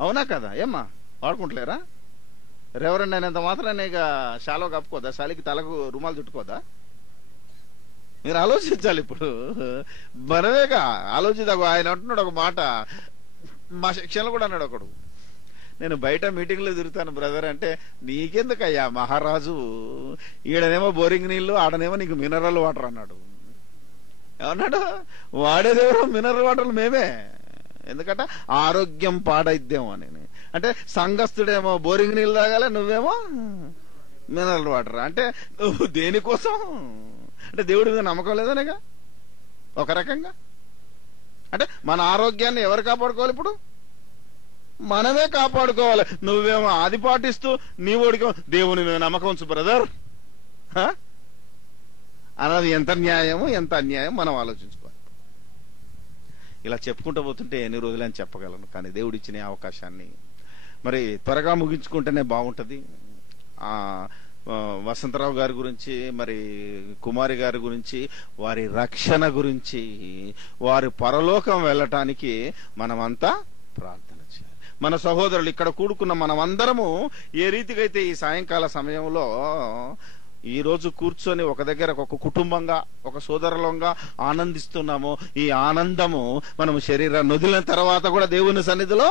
అవునా కదా? ఏమ్మా వాడుకుంటలేరా? రెవరెండ్ అయినంత మాత్రాన్ని ఇక శాలో కప్పుకోదా? శాలికి తలకు రుమాలు చుట్టుకోదా? మీరు ఆలోచించాలి. ఇప్పుడు మనమేగా ఆలోచిద్దాం. ఆయన అంటున్నాడు ఒక మాట, మా సెక్షన్లో కూడా అన్నాడు ఒకడు, నేను బయట మీటింగ్లో తిరుగుతాను బ్రదర్ అంటే, నీకెందుకయ్యా మహారాజు, ఈడనేమో బోరింగ్ నీళ్లు, ఆడనేమో నీకు మినరల్ వాటర్ అన్నాడు. ఏమన్నాడు? వాడేదేవరో మినరల్ వాటర్లు మేమే, ఎందుకంటే ఆరోగ్యం పాడైద్దాం అని. అంటే సంఘస్థుడేమో బోరింగ్ నీళ్ళు తాగాలి, నువ్వేమో మినరల్ వాటర్. అంటే నువ్వు దేనికోసం? అంటే దేవుడి మీద నమ్మకం లేదనేగా ఒక రకంగా. అంటే మన ఆరోగ్యాన్ని ఎవరు కాపాడుకోవాలి? ఇప్పుడు మనమే కాపాడుకోవాలి. నువ్వేమో అది పాటిస్తూ నీ ఓడికో దేవుని మీద నమ్మకం ఉంచు బ్రదర్ అన్నది ఎంత న్యాయము, ఎంత అన్యాయం మనం ఆలోచించుకోవాలి. ఇలా చెప్పుకుంటూ పోతుంటే ఎన్ని రోజులని చెప్పగలను, కానీ దేవుడు ఇచ్చిన అవకాశాన్ని మరి త్వరగా ముగించుకుంటేనే బాగుంటది. వసంతరావు గారి గురించి, మరి కుమారి గారి గురించి, వారి రక్షణ గురించి, వారి పరలోకం వెళ్ళటానికి మనమంతా ప్రార్థన చేయాలి. మన సహోదరులు ఇక్కడ కూడుకున్న మనమందరము ఏ రీతిగా అయితే ఈ సాయంకాల సమయంలో ఈ రోజు కూర్చొని ఒక దగ్గర ఒక కుటుంబంగా, ఒక సోదరులంగా ఆనందిస్తున్నామో, ఈ ఆనందము మనము శరీరాన్ని వదిలిన తర్వాత కూడా దేవుని సన్నిధిలో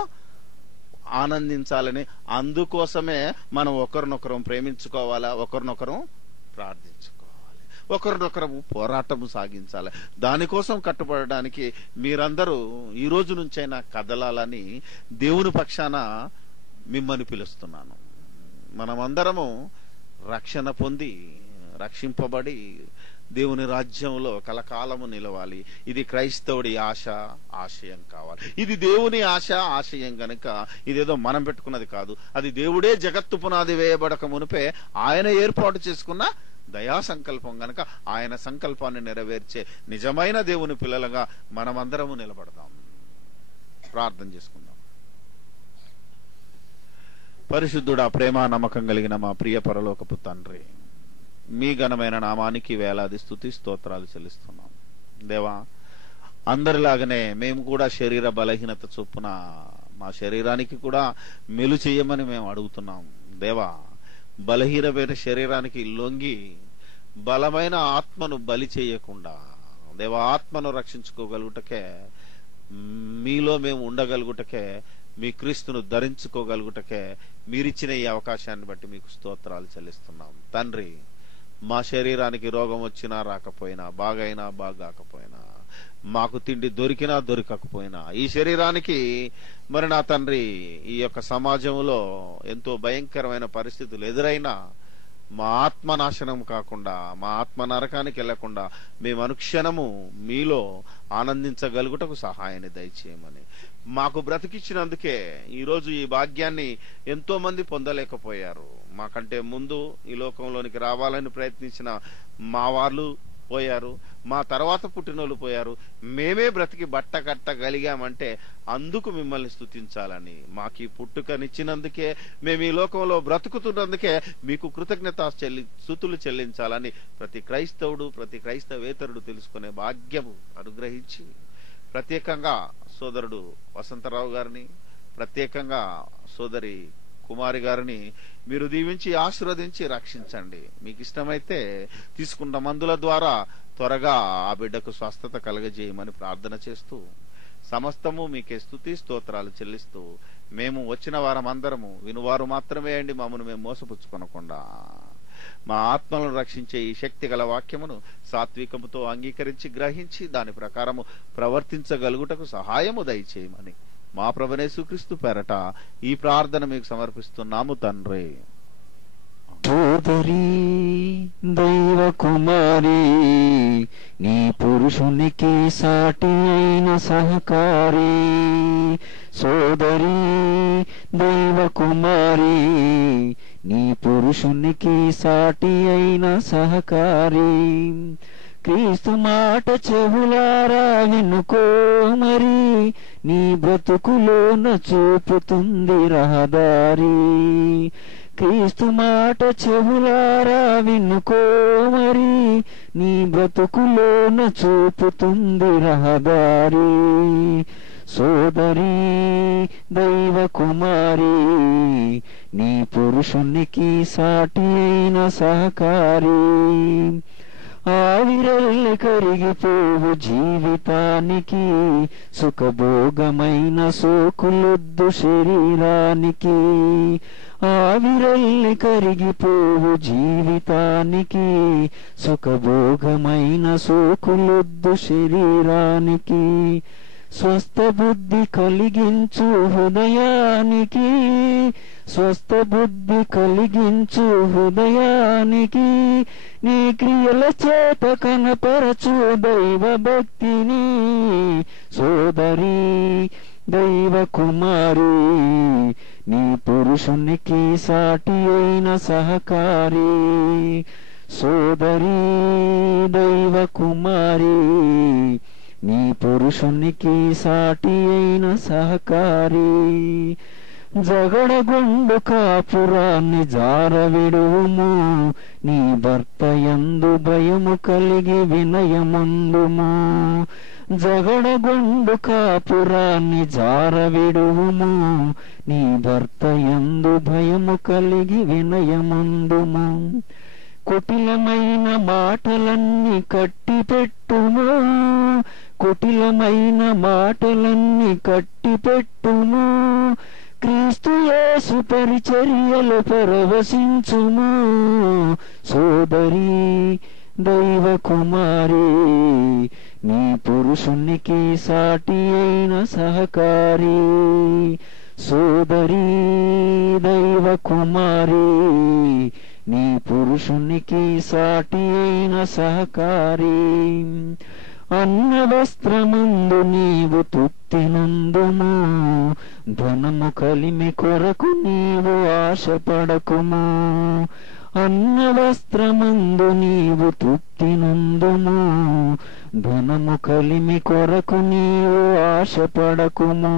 ఆనందించాలని, అందుకోసమే మనం ఒకరినొకరం ప్రేమించుకోవాలా, ఒకరినొకరం ప్రార్థించుకోవాలి, ఒకరినొకరు పోరాటము సాగించాలి. దానికోసం కట్టుబడడానికి మీరందరూ ఈ రోజు నుంచైనా కదలాలని దేవుని పక్షాన మిమ్మల్ని పిలుస్తున్నాను. మనమందరము రక్షణ పొంది, రక్షింపబడి దేవుని రాజ్యంలో కలకాలము నిలవాలి. ఇది క్రైస్తవుడి ఆశ, ఆశయం కావాలి. ఇది దేవుని ఆశ, ఆశయం గనుక ఇదేదో మనం పెట్టుకున్నది కాదు. అది దేవుడే జగత్తు పునాది వేయబడక మునిపే ఆయన ఏర్పాటు చేసుకున్న దయా సంకల్పం గనక ఆయన సంకల్పాన్ని నెరవేర్చే నిజమైన దేవుని పిల్లలుగా మనమందరము నిలబడదాం. ప్రార్థన చేసుకుందాం. పరిశుద్ధుడా, ప్రేమ నమ్మకం కలిగిన మా ప్రియ పరలోకపు తండ్రి, మీ ఘనమైన నామానికి వేలాది స్తుతి స్తోత్రాలు చెల్లిస్తున్నాం. దేవా, అందరిలాగానే మేము కూడా శరీర బలహీనత చొప్పున మా శరీరానికి కూడా మేలు చేయమని మేము అడుగుతున్నాం. దేవా, బలహీనమైన శరీరానికి లొంగి బలమైన ఆత్మను బలి చేయకుండా, దేవా, ఆత్మను రక్షించుకోగలుగుటకే, మీలో మేము ఉండగలుగుటకే, మీ క్రీస్తును ధరించుకోగలుగుటకే మీరిచ్చిన ఈ అవకాశాన్ని బట్టి మీకు స్తోత్రాలు చెల్లిస్తున్నాం. తండ్రి, మా శరీరానికి రోగం వచ్చినా రాకపోయినా, బాగైనా బాగాకపోయినా, మాకు తిండి దొరికినా దొరకకపోయినా, ఈ శరీరానికి మరి నా తండ్రి ఈ యొక్క సమాజంలో ఎంతో భయంకరమైన పరిస్థితులు ఎదురైనా మా ఆత్మ నాశనం కాకుండా, మా ఆత్మ నరకానికి వెళ్లకుండా మేము అనుక్షణము మీలో ఆనందించగలుగుటకు సహాయాన్ని దయచేయమని, మాకు బ్రతికిచ్చినందుకే ఈరోజు ఈ భాగ్యాన్ని ఎంతో మంది పొందలేకపోయారు. మాకంటే ముందు ఈ లోకంలోనికి రావాలని ప్రయత్నించిన మా వాళ్ళు పోయారు, మా తర్వాత పుట్టినోళ్ళు పోయారు. మేమే బ్రతికి బట్ట కట్టగలిగామంటే అందుకు మిమ్మల్ని స్తుతించాలని, మాకు ఈ పుట్టుకనిచ్చినందుకే, మేము ఈ లోకంలో బ్రతుకుతున్నందుకే మీకు స్తుతులు చెల్లించాలని ప్రతి క్రైస్తవుడు, ప్రతి క్రైస్తవేతరుడు తెలుసుకునే భాగ్యము అనుగ్రహించి, ప్రత్యేకంగా సోదరుడు వసంతరావు గారిని, ప్రత్యేకంగా సోదరి కుమారి గారిని మీరు దీవించి ఆశీర్వదించి రక్షించండి. మీకు ఇష్టమైతే తీసుకున్న మందుల ద్వారా త్వరగా ఆ బిడ్డకు స్వస్థత కలగజేయమని ప్రార్థన చేస్తూ, సమస్తము మీకే స్తుతి స్తోత్రాలు చెల్లిస్తూ, మేము వచ్చిన వారమందరము వినువారు మాత్రమే అండి, మమ్మను మేము మోసపుచ్చుకొనకుండా మా ఆత్మలను రక్షించే ఈ శక్తి గల వాక్యమును సాత్వికముతో అంగీకరించి గ్రహించి దాని ప్రకారము ప్రవర్తించగలుగుటకు సహాయము దయచేయమని మా ప్రభువైన యేసుక్రీస్తు పేరట ఈ ప్రార్థన మీకు సమర్పిస్తున్నాము తండ్రి. సోదరి దైవ కుమారి, నీ పురుషునికి సాటి అయిన సహకారి. సోదరి దైవ కుమారి, నీ పురుషునికి సాటి అయిన సహకారి. క్రీస్తు మాట చెవులారా వినుకో మరి, నీ బ్రతుకులోన చూపుతుంది రహదారి. క్రీస్తు మాట చెవులారా వినుకో మరి, నీ బ్రతుకులోన చూపుతుంది రహదారి. సోదరి దైవ కుమారి, నీ పురుషునికి సాటి అయిన సహకారి. ఆవిరల్లి కరిగిపోవు జీవితానికి, సుఖభోగమైన సోకులొద్దు శరీరానికి. ఆవిరల్లి కరిగిపోవు జీవితానికి, సుఖభోగమైన సోకులొద్దు శరీరానికి. స్వస్థ బుద్ధి కలిగించు హృదయానికి, స్వస్థ బుద్ధి కలిగించు హృదయానికి. నీ క్రియల చేత కనపరచు దైవ భక్తిని. సోదరి దైవ కుమారి, నీ పురుషునికి సాటి అయిన సహకారి. సోదరి దైవ కుమారి, నీ పురుషునికి సాటి అయిన సహకారి. జగడగొండు కాపురాన్ని జారవిడుము, నీ భర్త యందు భయము కలిగి వినయముందుము. జగడగొండు కాపురాన్ని జారవిడుము, నీ భర్త యందు భయము కలిగి వినయముందుము. కుటిలమైన మాటలన్నీ కట్టిపెట్టుము, కుటిలమైన మాటలన్నీ కట్టిపెట్టుము. క్రీస్తు యేసు పరిచర్యలు పరవశించుము. సోదరి దైవ కుమారి, నీ పురుషునికి సాటి అయిన సహకారి. సోదరి దైవ కుమారి, నీ పురుషునికి సాటి అయిన సహకారి. అన్న వస్త్రమందు నీవు తృప్తినందుము, ధనము కలిమి కొరకు నీవు ఆశపడకుము. అన్న వస్త్రమందు నీవు తృప్తినందుము, ధనము కలిమి కొరకు నీవు ఆశపడకుము.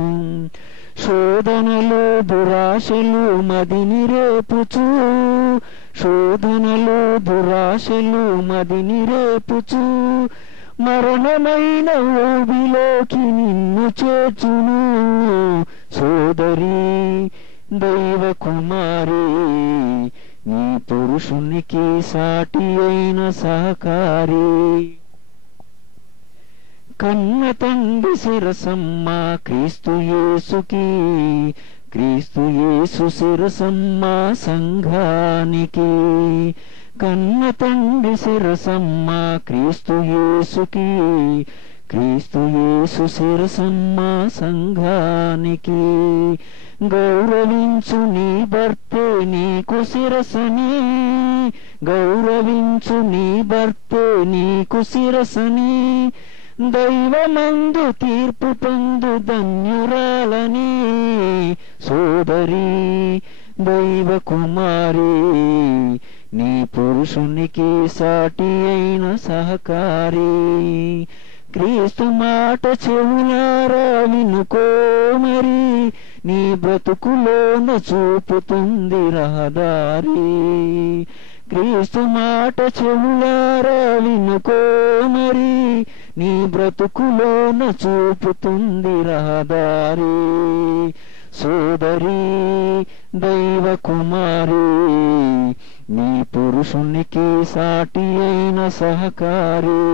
శోధనలు దురాశలు మదిని రేపుచు, శోధనలు దురాశలు మదిని రేపుచు. మరణమైన ఊబిలోకి నిన్ను చేర్చును. సోదరి దైవ కుమారి, నీ పురుషునికి సాటి అయిన సహకారి. కన్న తండ్రి శిరసమ్మ క్రీస్తు యేసుకి, క్రీస్తు యేసు శిరసమ్మ సంఘానికి. కన్న తండ్రి శిరసమ్మ క్రీస్తు యేసుకి, క్రీస్తు యేసు శిరసమ్మ సంఘానికి. గౌరవించు నీ భర్తే నీకు శిరసని, గౌరవించు నీ భర్తే నీకు శిరసని. దైవమందు తీర్పు పొందు ధన్యురాలని. సోదరి దైవ కుమారి, నీ పురుషునికి సాటి అయిన సహకారి. క్రీస్తు మాట చెవులారా వినుకో మరి, నీ బ్రతుకులోన చూపుతుంది రహదారి. క్రీస్తు మాట చెవులారా వినుకో మరి, నీ బ్రతుకులోన చూపుతుంది రహదారి. సోదరి దైవ కుమారి, నీ పురుషునికి సాటి అయిన సహకారి.